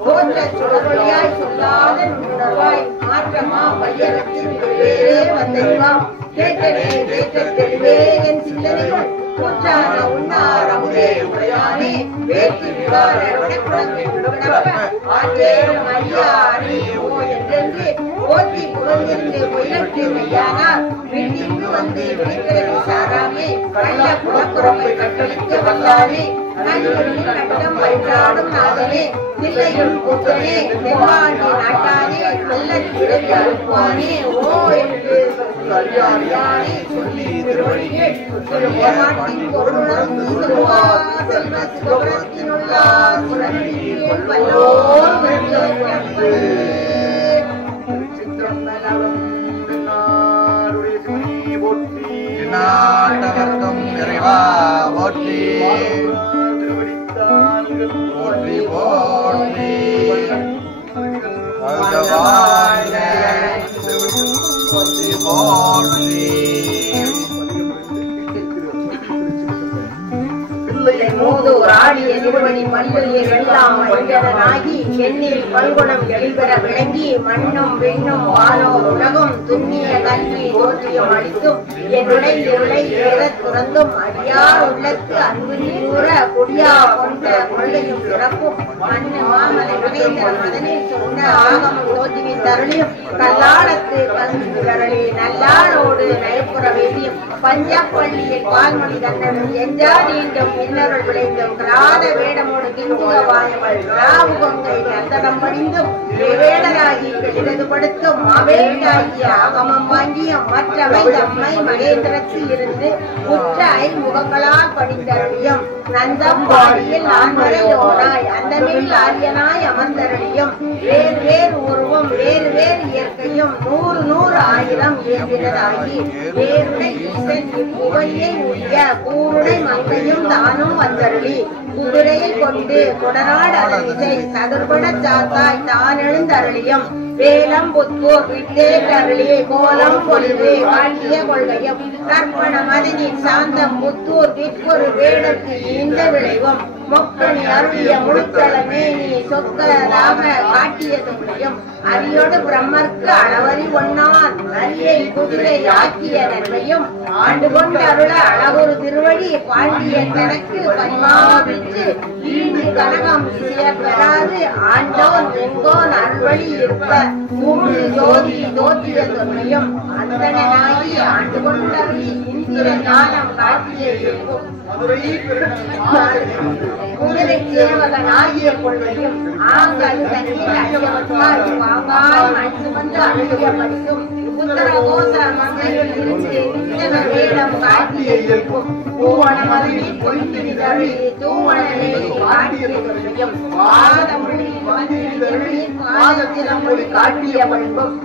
தோற்ற சுடரொழியாய் சொல்லாத நுண்ணுணர்வாய் மாற்றமா பையகத்தின் வேறே வந்தெல்லாம் கேட்டனே கேட்ட தெளிவே என் சிந்தனைகள் கூற்றான உண்ணார் அமுதே உடையானே வேற்றி விடார் ஆற்றேரும் அறியானே ஓ என்றென்று போற்றி புகழ்ந்திருந்து உயிரற்று மெய்யானார் வீட்டிற்கு வந்து விழிப்பிறவி சாராமே கள்ள புலக்குறவை கட்டளிக்க வல்லானே கட்டம் வழிபாடும் நாதனே தில்லையுள் கூத்தனே தென்பாண்டி நாட்டானே நல்ல பிறவி அழுப்பானே ஓ என்று அறியானே சொல்லி திருவழியே ஏமாற்றின் பொருளுணர்ந்து சொல்வார் செல்வ சிவபுரத்தினுள்ளார் சுரண்டியே வல்லோர் வெள்ளோர் நாட்டவர்க்கம் இறைவா போற்றி போற்றி போற்றி வாழ்க போற்றி போற்றி மூதூர் ஆடிய திருவடி பல்லுயிர் எல்லாம் மனிதனாகி எண்ணில் பல்குணம் எளிபெற விளங்கி மண்ணும் பெண்ணும் வானோர் உலகம் துண்ணிய கல்வி தோற்றியம் அளித்தும் என்னுடைய இருளை ஏறத் துறந்தும் அடியார் உள்ளத்து அன்பு நீர குடியா கொண்ட கொள்ளையும் சிறப்பும் மண்ணு மாமலை மகேந்திர மதனில் சொன்ன ஆகமம் தோற்றுவி தருளியும் கல்லாளத்து கல்வி நல்லாரோடு நயப்புற வேதியும் பஞ்சாப்பள்ளியில் பால்மொழி தந்தனும் எஞ்சா நீண்டும் பின்னருள் விளைந்தும் கிராத வேடமோடு கிங்குகவாயவள் ராவு கொங்கை நந்தனம் பணிந்தும் வேடராகி இடதுபடுத்தும் மாவேடாகிய ஆகமம் வாங்கிய மற்றவை தம்மை மகேந்திரத்தில் இருந்து உற்ற ஐமுகங்களால் படிந்தருளியும் நந்தம் பாடியில் ஆண்மறையோனாய் அந்தமில் ஆரியனாய் அமர்ந்தருளியும் வேறு வேறு உருவம் வேறு வேறு இயற்கையும் 100 ஆயிரம் ஏந்தினதாகி வேறுடை ஈசன் இப்புகையை உரிய கூருடை மங்கையும் தானும் வந்தருளி குதிரையை கொண்டு கொடநாடு அலவிசை சதுர்பட சாத்தாய் தான் எழுந்தருளியும் வேலம் புத்தூர் விட்டே கருளியே கோலம் பொலிவு வாழ்கிய கொள்கையும் கற்பன மதனின் சாந்தம் புத்தூர் விற்பொரு வேடத்து ஈந்த விளைவும் மொக்கணி அருளிய முழுத்தளமே நீ சொக்கதாக காட்டியது முடியும் அரியோடு பிரம்மர்க்கு அளவறி ஒன்னான் அரியை குதிரை ஆக்கிய நன்மையும் ஆண்டு கொண்டு அருள அழகொரு திருவடி பாண்டிய தனக்கு பரிமாவிட்டு ஈண்டு கனகம் பெறாது ஆண்டோன் வெங்கோன் அருள்வழி இருப்ப மூன்று ஜோதி தோற்றிய தொன்மையும் அந்தனாகி ஆண்டு கொண்டு அருளி இந்திர ஞானம் காட்டிய இருக்கும் குதிரை சேவகனாகிய கொள்கையும் ஆங்கல் தண்ணீர் அழியவற்றால் வாங்காய் மண் சுமந்து அழுகிய படிக்கும் உத்தர கோச மங்கையில் இருந்து நித்தன வேடம் காட்டிய இருக்கும் பூவன மதுரை பொய்த்திரி தருளி தூவனே காட்டிய கொள்கையும் பாதமொழி மந்திரி பாதத்திரமொழி காட்டிய பண்பும்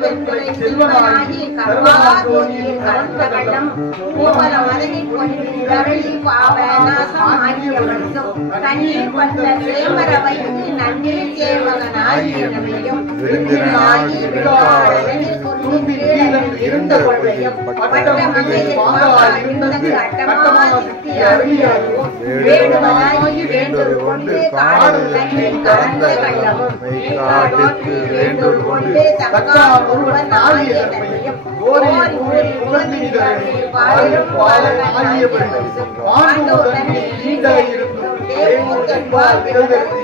பெண்களை செல்வனாகி கர்வா தோதியில் கலந்த கண்டம் பூவன மதுரை பொய்த்திரி தருளி பாவநாசம் ஆகிய பண்பும் கண்ணீர் பட்ட சேமர வைத்து நன்னீர் சேவகனாகிய நமையும் விருந்தினாகி விழாடனில் இருந்த கொள்கையும் பட்ட மங்கையில் பாவால் இருந்தது அட்டமா சித்தி அருளியவும் வேண்டுவனாகி வேண்டொரு கொண்டு காடும் தன்னை கலந்த கண்டமும் காட்டிற்கு வேண்டொரு கொண்டு தக்கா ஒருவன் ஆகிய நன்மையும் ஓரி ஊரில் உகந்தினிதழி பாலிலும் பாலனாகிய பெண்ணும் ஆண்டோர் தன்னை ஈண்ட இருக்கும் தேவூர்த்தன் பால் விருந்தற்கு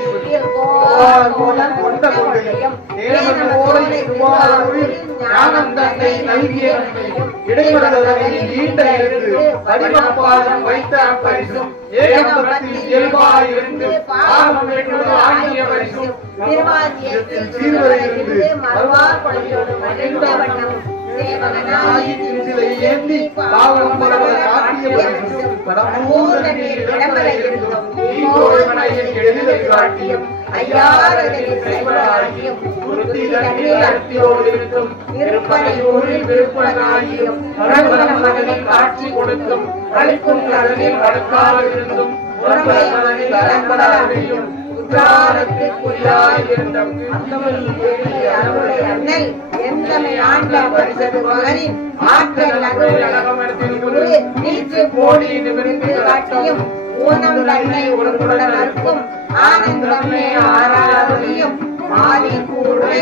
கோலம் கொண்ட கொள்கையும் தேவன் ஓலை துவாரூரில் ஞானம் தன்னை நல்கிய நன்மையும் இடைமடலை ஈண்ட இருந்து பரிமபாதம் வைத்த பரிசும் ஏகம்பரத்தில் இயல்பாயிருந்து பாவம் என்பது ஆகிய பரிசும் திருவாதியத்தில் சீர்வரையிருந்து மறுவார் கொலையோடு மகிழ்ந்த வண்ணமும் சேவகனாகி திருச்சிலை ஏந்தி பாவம் பரவ காட்டிய பரிசும் பரமூர்ணனில் விளம்பர இருந்தும் ஈகோழ்மனையில் எழிலை காட்டியும் ஐயாரதனில் சைவராகியும் குருத்தி தண்ணீர் அர்த்தியோடு இருக்கும் திருப்பனை ஊரில் விருப்பனாகியும் பரவன மகனை காட்சி கொடுத்தும் அளிக்கும் கடலில் கடக்காமல் இருந்தும் உடம்பை மகனில் அலம்படாமையும் குற்றாலத்துக்குள்ளாயிருந்தும் அந்தமில் பெரிய அருளை அண்ணல் எந்தமை ஆண்ட பரிசது மகனின் ஆற்றல் நகரத்தில் குரு நீச்சு போடி நிமிர்ந்து காட்டியும் ஊனம் தன்னை உடம்புடன் அறுக்கும் ஆனந்தமே ஆராதனையும் மாறி கூடை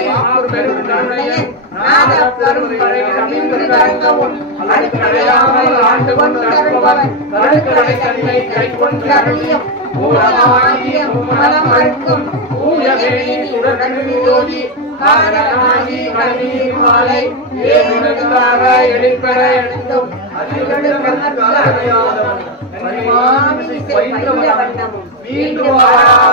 பெருந்தன்மையன் நாத கரும்பறை அணிந்து கரங்கவும் அடுக்கடையாமல் ஆண்டு கொண்டருபவன் கருக்கடை தன்னை கை கொண்டருளியும் ஊரமாகிய மும்மலம் அழுக்கும் ஊழவேணி உடனடி ஜோதி காரணமாகி கண்ணீர் மாலை ஏழுக்காக எழிற்பெற எழுந்தும் அதிகடு பிரம்மர்க்கு அடையாதவன் பரிமாமிசை பயின்ற வண்ணமும் மீண்டு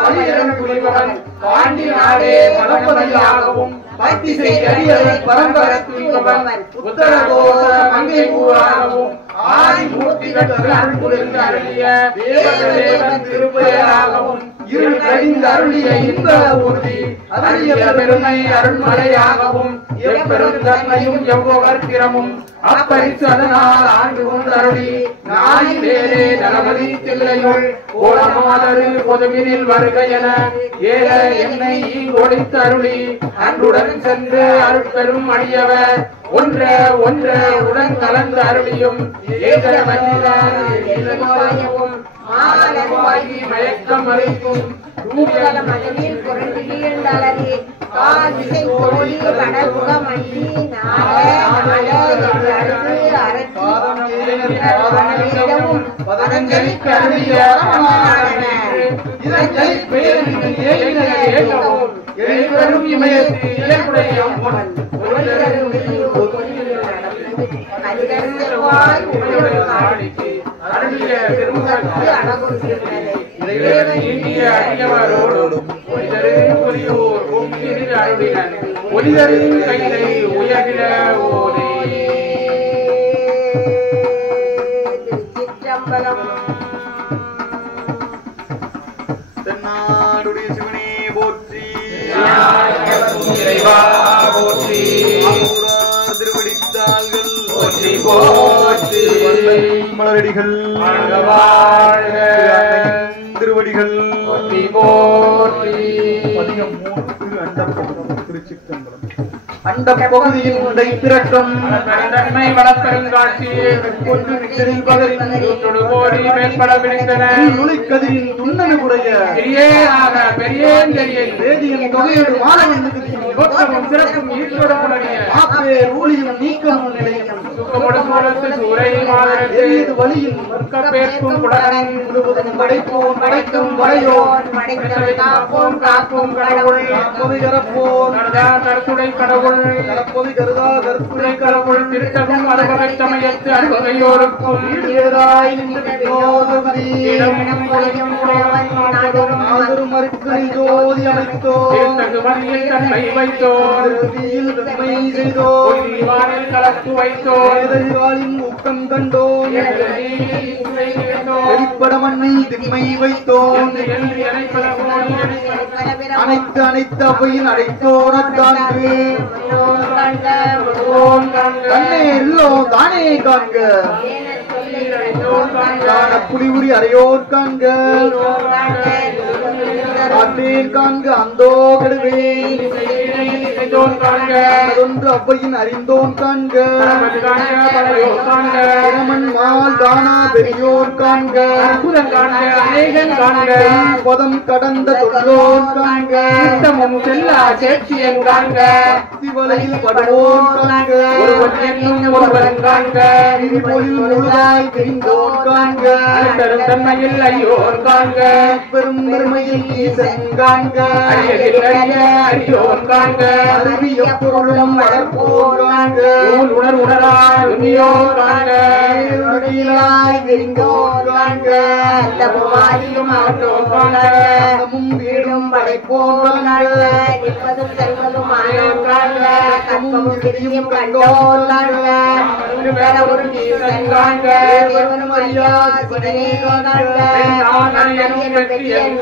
வழியரன் புரிபவன் பாண்டி நாடே பலபதியாகவும் பத்திசை அடியவன் பரம்பர தூய்பவன் உத்தரகோச மங்கை பூவாகவும் ஆதிமூர்த்திகள் அன்புடன் அருளிய தேவதேவன் திருப்பெயராகவும் இருள் கழிந்த அருளிய இன்ப ஊர்தி அருளிய பெருமை அருள்மலையாகவும் எப்பெரும் தன்மையும் எவ்வொருத்திரமும் அப்பரிசு அதனால் ஆண்டு கொண்டு அருளி நாய் வேலே நலமதி தில்லையுள் கோலமாதரு பொதுவினில் வருக என ஏக என்னை ஒழித்து அருளி அன்புடன் சென்று அருட்பெரும் அடியவர் ஒன்ற உடன் கலந்து அருளியும் ஏக மன்னிதாயும் மாலவாகி மயக்கம் அளிக்கும் தூக்கல மகனில் புரண்டு வீழ்ந்தளரே காதிசை கோழி கடவுக மல்லி நாள என்று அடுத்து அரசி பதஞ்சலிக்கு அருளிய இதஞ்சலி பேரின் ஏகவும் எழுவரும் இமயத்து இலக்குடைய அம்மன் அருளிய திருமுகத்து அழகும் இந்திய அடியவரோடும் ஒளியூர் கொங்கிரில் அருளினன் ஒளிதரின் கைதை உயர்கிற ஓரே திருச்சிற்றம்பலம். தென்னாடுடைய சிவனே போற்றி இறைவா போற்றி திருவடித்தாள்கள் போற்றி போற்றி மலரடிகள் வாழ்க திருவடிகள் போற்றி போற்றி பதிகம் 3 அண்டப்பகுதி திருச்சிற்றம்பலம். அண்டப் பகுதியின் உண்டை திரட்டும் தன்மை வளப்பெருங்காட்சி ஒன்று பகரின் கோடி மேற்பட பிடித்தன நுழைக்கதிரின் துண்ணனுடைய பெரியேனாக பெரியேன் தெரியேன் வேதியின் தொகையோடு மாணவனுக்கு தோற்றமும் சிறப்பும் ஈஸ்வரமுடைய ஆப்பேர் ஊழியும் நீக்கமும் நிலையம் சுக்கமொடு சூழத்து சூரை மாதிரி எளியது வழியில் பேர்க்கும் குடகன் முழுவதும் படைப்போம் படைக்கும் வரையோன் படைத்தவன் காப்போம் காக்கும் கடவுள் காப்பவை கரப்போம் கருத்துடை கடவுள் கரப்பவை கருதா கற்புரை கடவுள் திருத்தகும் அறுவகை சமயத்து அறுவகையோருக்கும் ஏதாய் நின்று வினோதபதி இடமும் கொலையும் உடையவன் நாடொரும் நாதரும் மறுக்களில் ஜோதி அமைத்தோர் திருத்தகு வழியில் தன்மை வைத்தோர் திருதியில் வெண்மை செய்தோர் பொன்னிவானில் கலத்து வைத்தோர் வேதகாலின் ஊக்கம் கண்டோம் வெளிப்பட மண்ணை திண்மை வைத்தோம் அனைத்து அவையின் அடைத்தோனத்தான்று கண்ணே எல்லோ தானே காண்க புலிபுரி அறையோர் காண்க காட்டேன் காண்க அந்தோ கெடுவேன் அதொன்று அவ்வையின் அறிந்தோன் காண்க பிரமன் மால் தானா பெரியோர் காண்க பதம் கடந்த தொல்லோன் காண்க செல்லா சேட்சியன் காண்க சிவலையில் படுவோன் காண்க ஒருவன் என்னும் ஒருவன் காண்க விரிபொழில் முழுதாய் தெரிந்தோன் காண்க தன்மையில் ஐயோர் காண்க பெரும் பெருமையில் ஈசன் காண்க அறியோர் காண்க அருவிய பொருளும் வளர்ப்போர் காண்க உணர் உணராய் உண்மையோர் காண்க அடியிலாய் தெரிந்தோர் காண்க புவாரியும் ஆட்டோம் தமும் வீடும் படைப்போர் காண்க நிற்பதும் செல்வதும் ஆனோர் காண்க கற்பமும் கிரியும் கண்டோர் காண்க ஒரு ஈசன் காண்க தேவனும் அறியா சிவனே காண்க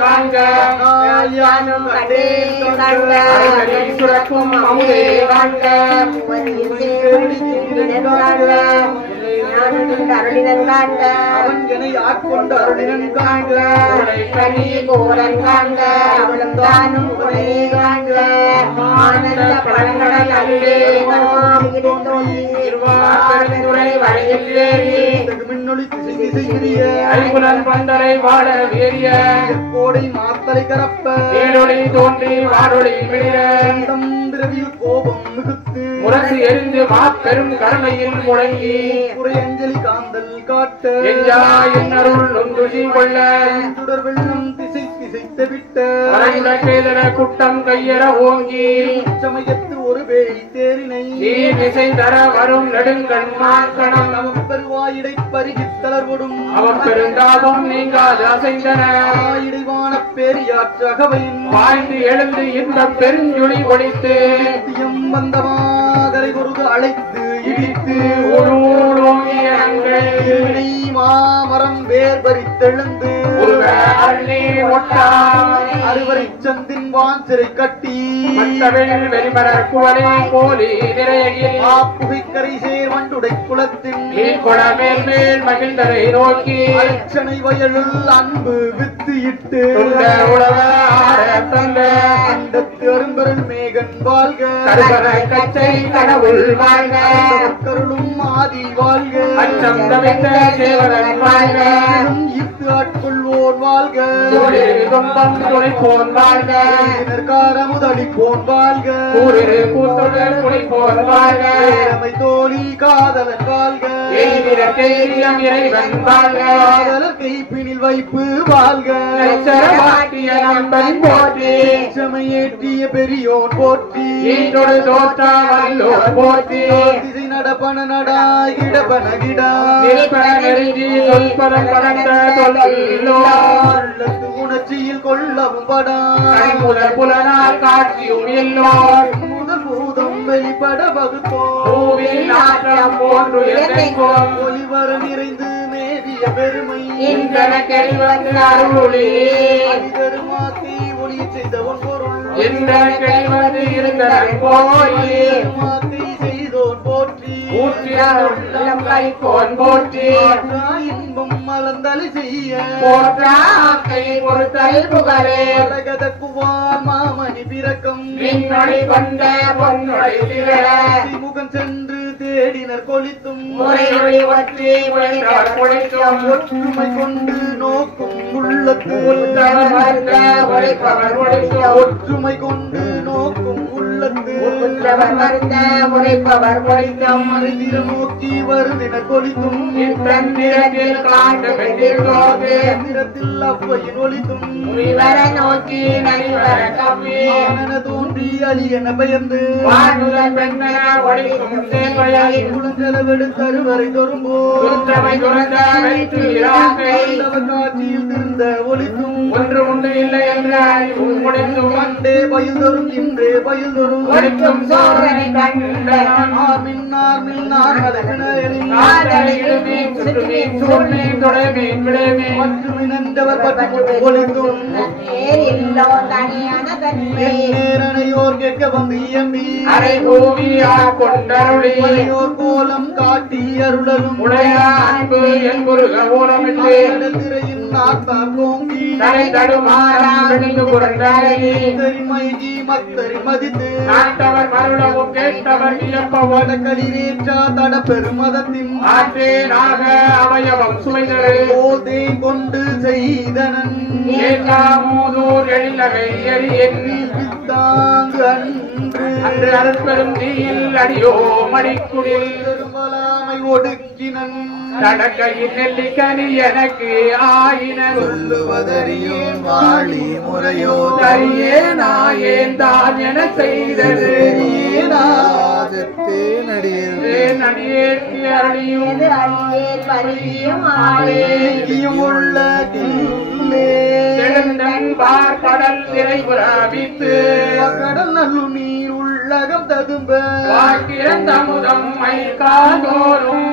காண்க யானும் கண்டேன் காண்க சுரக்கும் அமுதே காண்க அருளினன் காண்க அவன் என ஆட்கொண்டு அருளினன் காண்க கனி கோரன் காண்க அவளும் தானும் கொலையே காண்க ஆனந்த பழங்கடல் அங்கே வழியில் ஏறி மின்னொளி திசை திசைகிரிய ஐகுலன் பந்தரை வாட வேறிய கோடை மாத்தலை கரப்ப வேடொளி தோன்றி வாடொளி விழிர அண்டம் திரவியில் கோபம் மிகுத்து முரசு எரிந்து மாப்பெரும் கடமையில் முழங்கி குறை அஞ்சலி காந்தல் காட்ட எஞ்சா என்னருள் நொந்துசி கொள்ள சுடர் வெள்ளம் திசை திசை விட்ட குட்டம் கையற ஓங்கி சமயத்து ஒரு வேலி தேரினை திசை தர வரும் நெடுங்கண்மார்கணம் அவன் பெருவாயிடை பருகித் தளர்வொடும் அவன் பெருந்தாபம் நீங்காது அசைந்தன இடைவான பேரியாற்றகவையின் வாழ்ந்து எழுந்து இந்த பெருஞ்சொலி ஒழித்து வந்த மாதரை ஒருகு அழைத்து இடித்து ஓடோங்கிய இருவினை மாமரம் வேர் பறித்தெழுந்து அறுவரை சந்தின் வாஞ்சிறை கட்டி வெளிமரக்குவலை போலி நிறையில் புகைக்கரை சேர் வண்டுடை குளத்தின் மேல் மேல் மகிழ்ந்தரை நோக்கி அச்சனை வயலுள் அன்பு வித்து இட்டு அண்டத்து அரும்பெருள் மேகன் வாழ்க கச்சை கடவுள் வாழ்க கருளும் ஆதி வாழ்க அச்சம் தவித்த சேவகன் வாழ்க இத்து ஆட்கொள்வோர் வாழ்க சொந்தம் துணைப்போன் வாழ்க முதலிப்போன் வாழ்க கூத்துடன் துணைப்போன் வாழ்க தோழி காதலன் வாழ்க இறைவன் வாழ்க காதலர் கைப்பினில் வைப்பு வாழ்க நம்பன் போற்றி சமையேற்றிய பெரியோன் போற்றி தோற்றாவல்லோர் போற்றி திசை நடப்பன நடாய் கிடப்பன கிடா நெருங்கி சொல்பதம் கடந்த உள்ளத்து உணர்ச்சியில் கொள்ளவும் படா முதல் புலனால் காட்சியும் எல்லோர் முதல் பூதம் வெளிப்பட வகுப்போம் ஒளிவர நிறைந்து மேவிய பெருமை பெருமாக்கி ஒளி செய்தவன் பொருள் மாக்கை செய்தோன் போற்றி போற்றி இன்பம் மலர்ந்தலை செய்ய புகழேகதக்குவான் மாமணி பிறக்கம் வந்த பொன்னுடை திகழ முகம் சென்று தேடினர் கொளித்தும் ஒற்றுமை கொண்டு நோக்கும் உள்ளத்து ஒற்றுமை கொண்டு நோக்கும் உள்ளத்து நோக்கி வருதினர் கொளித்தும் நிறத்தில் அப்பையின் ஒளித்தும் நோக்கி தோன்றி அலியன பெயர்ந்து குளஞ்சலவெடு கருவறை தொரும்போது காட்சியில் திருந்த ஒளித்தும் ஒன்று உண்டு இல்லை என்று அண்டே பயில் தரும் இன்றே பயில் தரும் நேரனையோர் கேட்க வந்து இயம்பி கொண்டருளியோர் கோலம் காட்டி அருளலும் அன்பு என் முருக ஓலமிட்டு திரையின் நாத்தா கோங்கி தலை தடுமாறா விழுந்து புரண்டாரி தெரிமைகி மத்தரி மதித்து நாட்டவர் மருளவும் கேட்டவர் இயப்பவன் களிரேற்றா தட பெருமதத்தின் ஆற்றேனாக அவயவம் சுமைதரு போதை கொண்டு செய்தனன் மூதூர் எழிலகை எரியன் தாங்கு அன்று அருட்பெரும் தீயில் அடியோ மணிக்குடில் பெருமலாமை ஒடுக்கினன் தடக்கையின் நெல்லிக்கனி எனக்கு ஆயின சொல்லுவதறியேன் வாழி முறையோ தரியே நாயேன் தான் என செய்தது நடிகேற்றி அருளியும் உள்ள செழுந்தன் பார்க்கடல் திரைபுறாவித்து கடல் நல்லு நீர் உள்ளகம் ததும்ப வாக்கிரந்தமுதம் மைகாதோறும்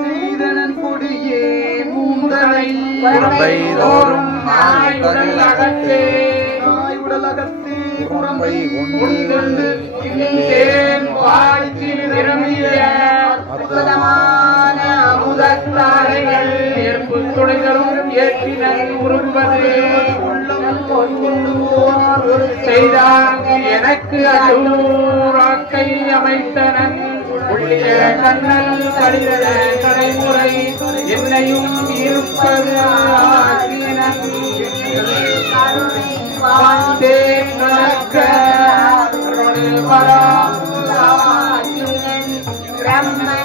செய்தனன் கொடியே மூந்தனை தோறும் நாயுடல் அகத்தே குரம்பை உண்டு தேன் வாழ்த்தி நிரம்பிய அற்புதமான அமுதத்தாரைகள் நெருப்பு துளைகளும் ஏற்றினன் உருவது செய்தான் எனக்கு அடூராக்கை அமைத்தனன் உள்ளிய கண்ணல் கடித கடைமுறை என்னையும் இருப்பது ஆகினன் வாழ்ந்தேன் நடக்க பிரம்மன்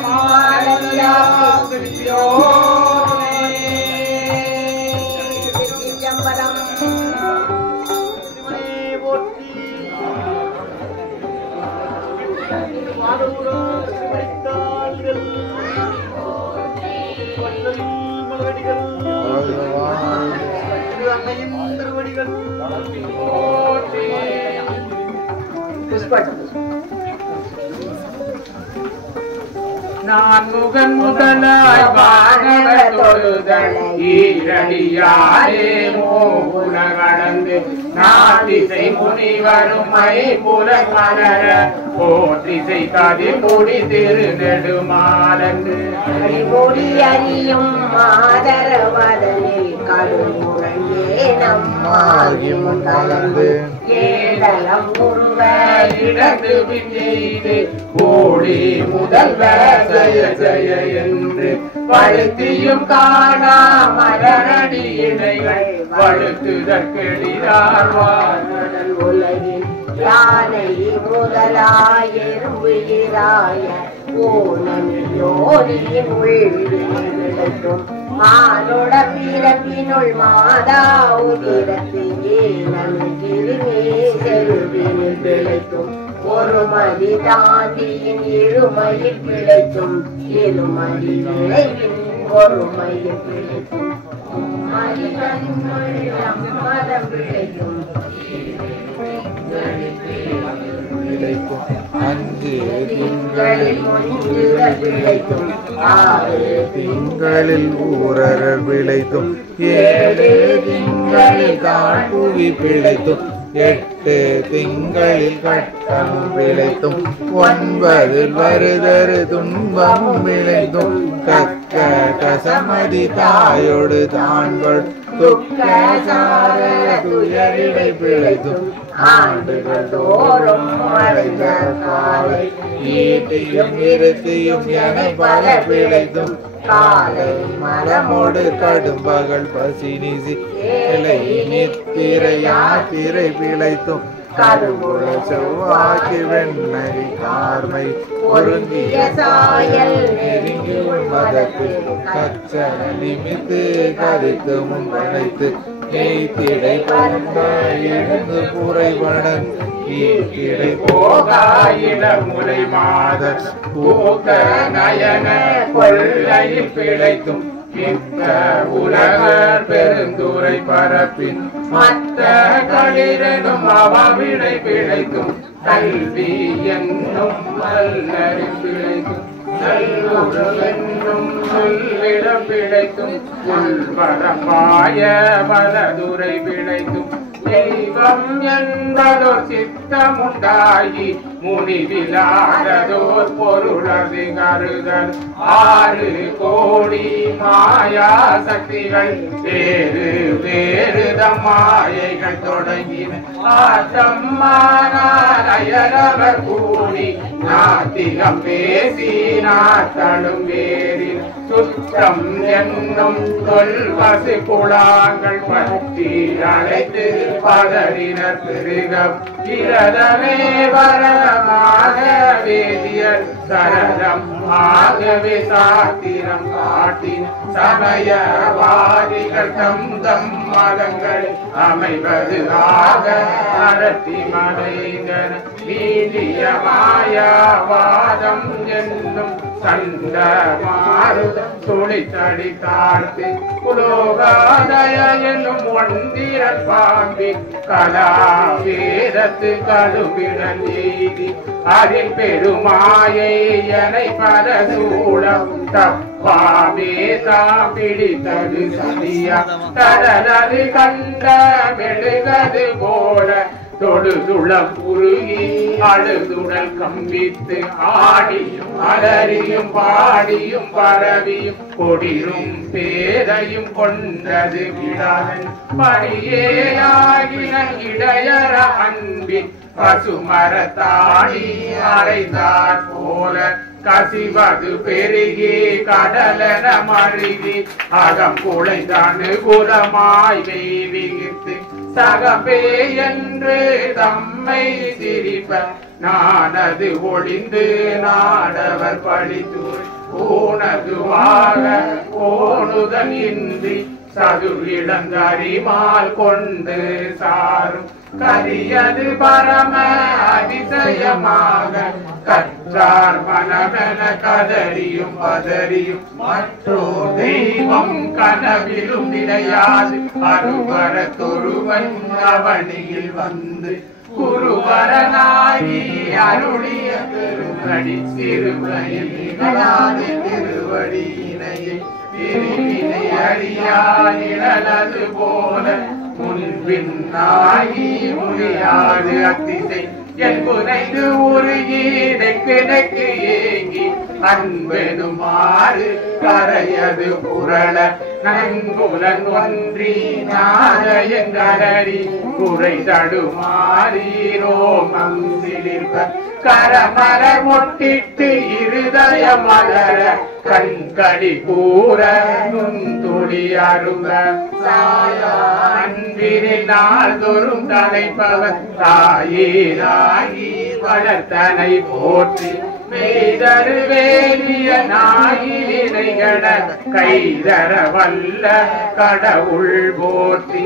நான் முகன் முதலாய் வானவர் தொழுதல் ஈரடியாரே மோகுல கடந்து நாட்டிசை முனிவரும் ஐம்புல மலர போற்றிசை கதிர் முடி திரு நெடுமாலன்று அறிமொழி அறியும் மாதரவதனில் கடுமுரங்கே நம்மாகி முன்கலந்து ஏதலம் உருவ இடந்து விண்ணெய்து கோடி முதல்வ ஜய ஜய என்று வழுத்தியும் காணா மலரடி இடைகள் வழுத்துதற்கெடிதார் வாழ்வதல் உலகில் யானை முதலாயிருவிராய ஓனியின் உள்விளைக்கும் மானுட பிறப்பினுள் மாதா உதிரத்தையே நன்கிருமே செருவினில் விளைக்கும் ஒரு மதி தாண்டியின் இருமையில் பிழைக்கும் இருமதி விளைவின் ஒருமையில் பிழைக்கும் மதி தன்னுள் மதம் பிழைக்கும் அஞ்சு திங்களில் ஊரர விளைத்தும் 7 திங்களில் காட்டுவி பிழைத்தும் 8 திங்களில் கட்டம் விளைத்தும் 9 வருதரு துன்பம் விளைத்தும் தக்க கசமதி தாயோடு தான்கள் துக்க சார துயரிடை பிழைத்தும் ஆண்டுகள் தோறும் மறைந்த காலை ஈட்டியும் இருத்தியும் என பல பிழைத்தும் காலை மரமோடு கடும்பகல் பசி நீசி இலை நித்திரையா திரை பிழைத்தும் கருவுள செவ்வாய்க்கு வெண்ணறி கார்மை ஒருங்கிய சாயல் நெருங்கி மதத்து கச்ச நிமித்து கரித்து முன்வனைத்து நெய்த்திடை பரந்த எழுந்து புரைவடன் ஈட்டிடை போகாயிட முறை மாத பூக்க நயன கொள்ளையில் பிழைத்தும் மிக்க உலகர் பெருந்துரை பரப்பின் மத்த களிரனும் அவாவிடை பிழைத்தும் கல்வி என்னும் மல்லறி பிழைத்தும் என்னும் சொல்லிடம் பிழைத்தும் உள்வடப்பாய வலதுரை பிழைத்தும் தெய்வம் என்பதோர் சித்தமுண்டாகி முனிவிலாததோர் பொருளது கருதல் 6 கோடி மாயா சக்திகள் வேறு வேறு மாயைகள் தொடங்கின ஆட்டம் மானாலயரவர் கூடி நாத்திகம் பேசி நாட்டலும் வேறில் சுத்தம் என்னும் சொல்வசு குழாங்கள் பற்றி அழைத்து பதறினர் பெருகம் இரதமே வரமாக வேதியர் சரதம் ஆகவே சாத்திரம் காட்டின் சமயவாதிகள் தம் மதங்கள் அமைவது ஆக அரட்டி மலைந்தன நீதிய மாயாவாதம் என்னும் சண்ட மாறுதம் துளித்தடி தாழ்த்து புலோகாதய என்னும் ஒன்றிரல் பாம்பி கலா வேதத்து கடுபிடல் எய்தி அதில் பெருமாயை எனை பல சூழம் தப்பாமே தாம் பிடித்தது சதியா தடலது கண்ட மெழுகது போல தொடுதுளம் உருகி அழுதுடல் கம்பித்து ஆடியும் அலறியும் பாடியும் பரவியும் கொடிரும் பேரையும் கொண்டது விடாதன் படியேயாகின இடையற அன்பின் பசுமரத்தாடி அறைந்தார் போல கசிவது பெருகி கடலென மழுகி அகம் குலைந்தாண்டு குலமாய் வெய்விகித்து சகபே என்று தம்மை சிரிப்ப நானது ஒளிந்து நாடவர் படித்து ஊனதுவாக ஓணுதல் இன்றி சதுரிடங்கரிமால் கொண்டு சாரும் கரியது பரம அதிசயமாக கற்றார் மனமென கதறியும் பதறியும் மற்றோர் தெய்வம் கனவிலும் நிலையாது அருவரத்தொருவன் அவனியில் வந்து குருவரனாகி அருளிய பெருமடி சிறுமையில் நிகழாது திருவடியினையை பிரிவினை அடியானிழலது போல முன்பின்னாகி முடியாது அத்திசை என்புனைந்து உருகி நெக்கு நெக்கு ஏங்கி அன்பெனுமாறு கரையது புரள நன்புலன் ஒன்றி நாதயங்கரடி குறை தடுமாறி ரோமம் சிலிர்ப்ப கரமர மொட்டிட்டு இருதய மலர கண்கடி கூற நுண்துளி அருக அன்பினில் நாள்தோறும் தலைப்பவர் தாயேராகி வளர்த்தனை போற்றி மெய்தரு வேலிய நாயினைகட கைதர வல்ல கடவுள் போற்றி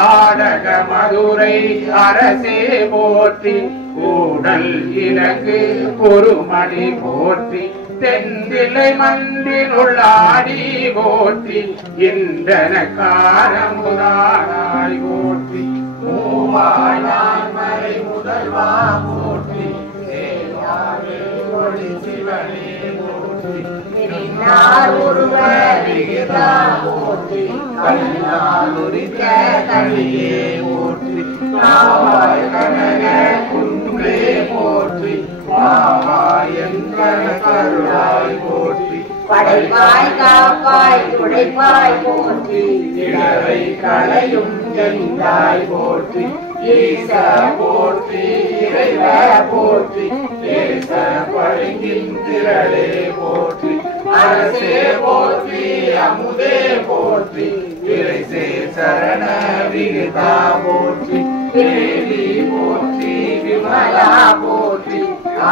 ஆடக மதுரை அரசே போற்றி கூடல் இலங்கு பொறுமணி போற்றி தென்திலை மன்றினுள்ளாடி போற்றி இன்றன காரமுதானாய் போற்றி மூவாய் நான்மறை முதல்வா போற்றி சிவனே போற்றி ஒருவ விகிதா போற்றி கண்ணாலுரித்த கலியே போற்றி காவாய் கனக குன்றே போற்றி மாவாய் என்கண கருளாய் போற்றி படைப்பாய் காப்பாய் துடைப்பாய் போற்றி இடரை களையும் செந்தாய் போற்றி ஈச போற்றி இறைவ போற்றி தேச பழங்கின் திரளே போற்றி அரசே போற்றி அமுதே போற்றி இறைசே சரண விகிதா போற்றி தேவி போற்றி விமலா போற்றி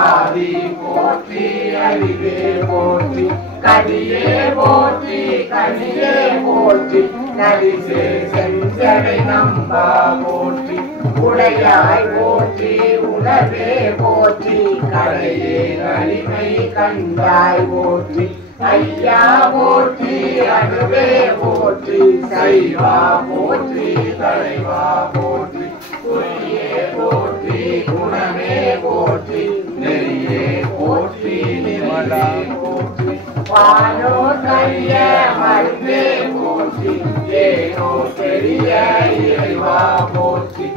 ஆதி போற்றி அறிவே போற்றி கடியே போற்றி கனியே போற்றி நடிசே செஞ்சடை நம்பா போற்றி உடையாய் போற்றி உணர்வே போற்றி கடையே அடிமை கண்டாய் போற்றி ஐயா போற்றி அணுவே போற்றி சைவா போற்றி தலைவா போற்றி குறியே போற்றி குணமே போற்றி நெறியே போற்றி நிர்மலா போற்றி வானோ கரிய மருந்தே போற்றி ஏனோ பெரிய இறைவா போற்றி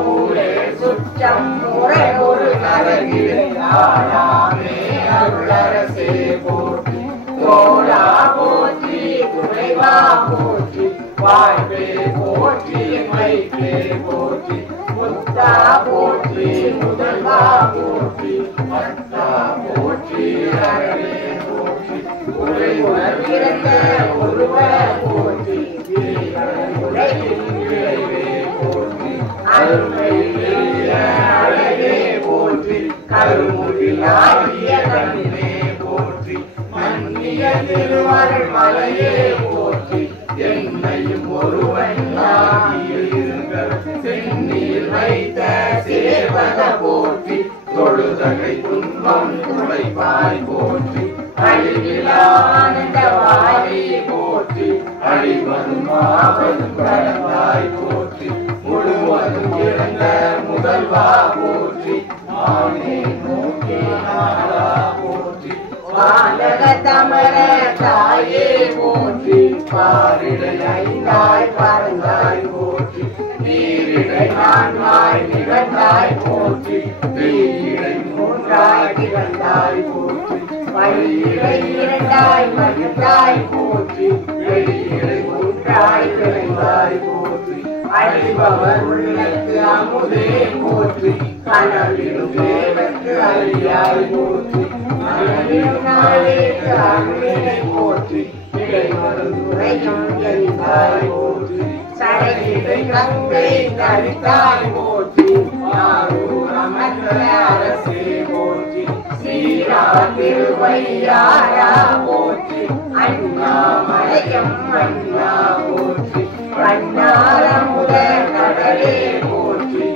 ஊரே சுற்றம் முறை ஒரு நரகிலே ஆடாமே அருளரசே போற்றி தோழா போற்றி துணைவா போற்றி வாழ்வே போற்றி மைக்கே போற்றி முத்தா போற்றி முதல்வா போற்றி மத்தா போற்றி அரணே போற்றி உரை உணர்விறந்த ஒருவ போற்றி உலகின் உரைவே போற்றி அருமை அழகே போற்றி கருமுகிலாகிய கண்ணே போற்றி மன்னிய திருவருள் மலையே போற்றி என்னையும் ஒருவன் ஆகியிருங்கள் சென்னியில் வைத்த சேவக போற்றி தொழுதகை துன்பம் துடைப்பாய் போற்றி அழிவிலானந்தவாரி போற்றி அழிவதும் ஆவதும் கடந்தாய் போற்றி முழுவதும் இழந்த முதல்வா போற்றி ஆனே நோக்கி நாளா போற்றி வானக தமர தாயே போற்றி பாரிடை ஐந்தாய் பறந்தாய் போற்றி நீரிடை நான்காய் நிகழ்ந்தாய் போற்றி தீயிடை மூன்றாய் திகழ்ந்தாய் போற்றி வழியிடை இரண்டாய் மகிழ்ந்தாய் போற்றி வெளியிடை ஒன்றாய் விளைந்தாய் போற்றி அழிபவர் உள்ளத்து அமுதே போற்றி கனவிலும் தேவற்கு அறியாய் போற்றி மனதிலும் நாளேக்கு அருளினை போற்றி கங்கை மருந்துரையும் எரிந்தாய் போற்றி சடையிடை கங்கை தரித்தாய் போற்றி யாரூர் அமர்ந்த அரசே போற்றி சீரா திருவையாரா போற்றி அண்ணாமலையம் அண்ணா போற்றி கண்ணாரமுத கடலே போற்றி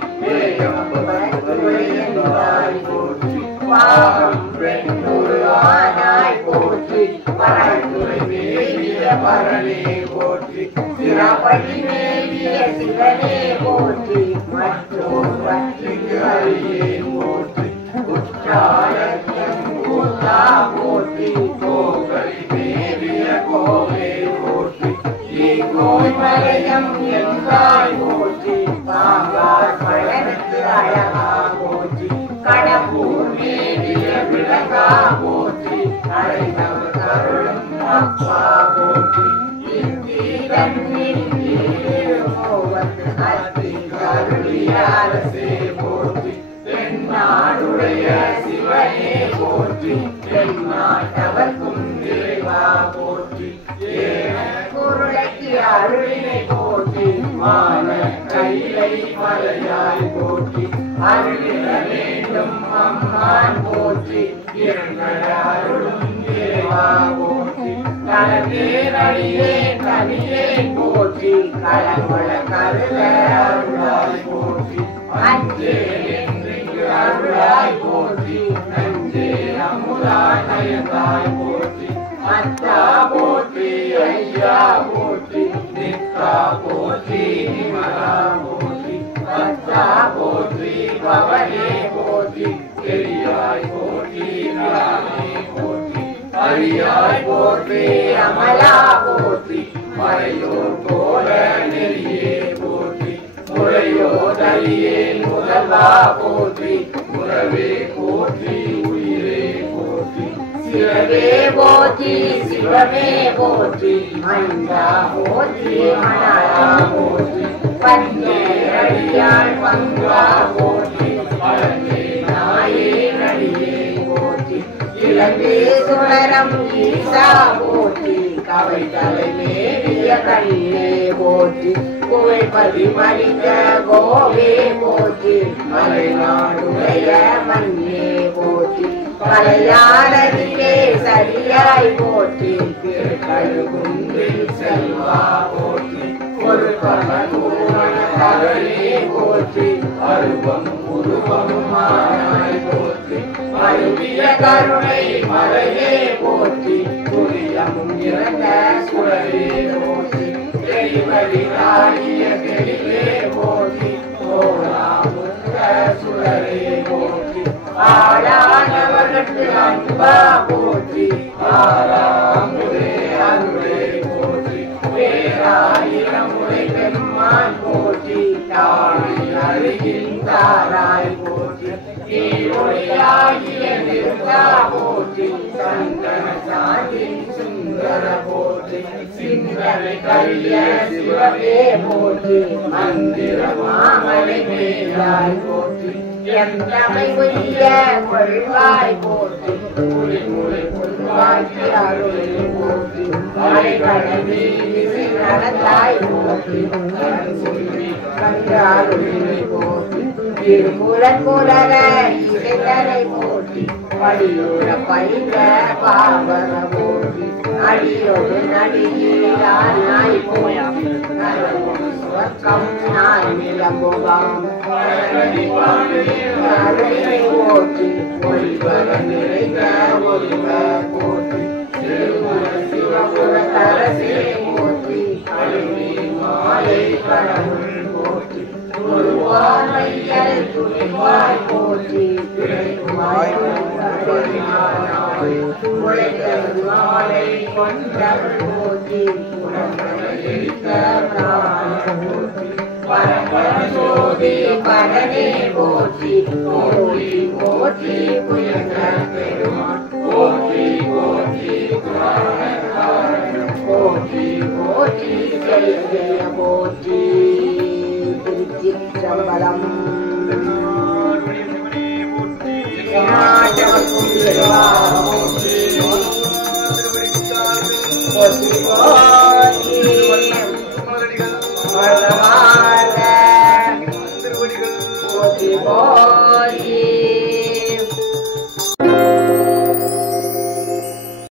என்றாய் போற்றி பாகம் பெண்ணொரு ஆனாய் போற்றி பரந்துரை மேவிய பரனே போற்றி சிறப்படி மேவிய சிவனே போற்றி மற்றோர் பற்றிக்கு அறியேன் போற்றி உற்றாலயம் கூத்தா போற்றி கோகலி மேவிய கோவே போற்றி கோய் மலையம் என்றாய் போற்றி பாங்கார் பழனுக்கு அழகா போற்றி கடம்பூர் மேவிய விளங்கா போற்றி அழைத்தவர் கருளும் அப்பா போற்றி அரசே போற்றி தென்னாடுடைய சிவனே போற்றி தென்னாட்டவர்க்கும் தேவா போற்றி குருளைக்கு அருளினை போற்றி மான கைலை மலையாய் போற்றி அருளிட வேண்டும் அம்மான் போற்றி எங்கள் அருளும் தேவா போற்றி கலந்தேரடியே கனியே போற்றி கலவள கருத அருளாய் போற்றி அஞ்சே என்று அருளாய் போற்றி நஞ்சே அமுதாய் நயந்தாய் போற்றி அத்தா போற்றி ஐயா போற்றி நித்தா போற்றி நிமலா போற்றி பத்தா போற்றி பவனே போற்றி பெரியாய் போற்றி ராமே போற்றி அரியாய் போற்றி அமலா போற்றி மறையோர் போல நெறியே போற்றி முறையோ தரியே முதல்வா போற்றி முறவே போற்றி உயிரே போற்றி சிவவே போற்றி சிவமே போற்றி மண்டா போற்றி மணாலா போற்றி பஞ்சே அடியாள் பங்கா போற்றி பழந்தே நாயே நடியே போற்றி இளந்தே சுடரம் ஈசா போற்றி கவை தலை மேவிய கண்ணே போற்றி புகைப்பதி மடிந்த கோவே போற்றி மலைநாடுடைய மண்ணே போற்றி மலையாளரிலே சரியாய் போற்றி திருக்கழுகுன்றில் செல்வா போற்றி ஒரு பகலே போற்றி அருவம் உருவமானாய் போற்றி மருவிய கருணை மலையே போற்றி புரியமும் இறந்த சுடரே போற்றி தெளிவழியாகிய தெளிவே போற்றி தோழாமுத்த சுடரே போற்றி ஆளானவர்களுக்கு அன்பா போற்றி ஆறாமுதே அருளே போற்றி பேராயிரம் முறை பெருமான் போற்றி தாழி அருகின்றாராய் போற்றி நீரொழியாகிய நிறுத்தா போற்றி சந்தன சாந்தின் சுந்தர போற்றி சிந்தனை கரிய சிவமே போற்றி மந்திர மாமலை மேலாய் போற்றி எந்தமை உரிய கொள்வாய் போற்றி புலிமுறை பொன்வாக்கி அருளை போற்றி மலைகடவி விசி நடந்தாய் போற்றி சொல்லி கண்டாருளை போற்றி திருமுலன் புலர இசைத்தனை போற்றி படியுற பயின்ற பாவர போற்றி அடியோடு நடிகீராய் போற்றி சுவர்க்கம் நாய் நிலம்புவாம் அருளை போற்றி ஒளிவர நிறைந்த ஒருவ போற்றி திருமுல சிவபுர தரசே போற்றி அருளை மாலை கடவுள் போற்றி ஒருவாய் துணிவாய் போற்றி திரைவாய் மாலை கொண்டவள் போற்றி பரமஜோதி பரனே போற்றி போற்றி போற்றி புயங்க பெருமான் போற்றி போற்றி போற்றி போற்றி ஜெய போற்றி திருச்சிற்றம்பலம் போற்றி போற்றிவோம்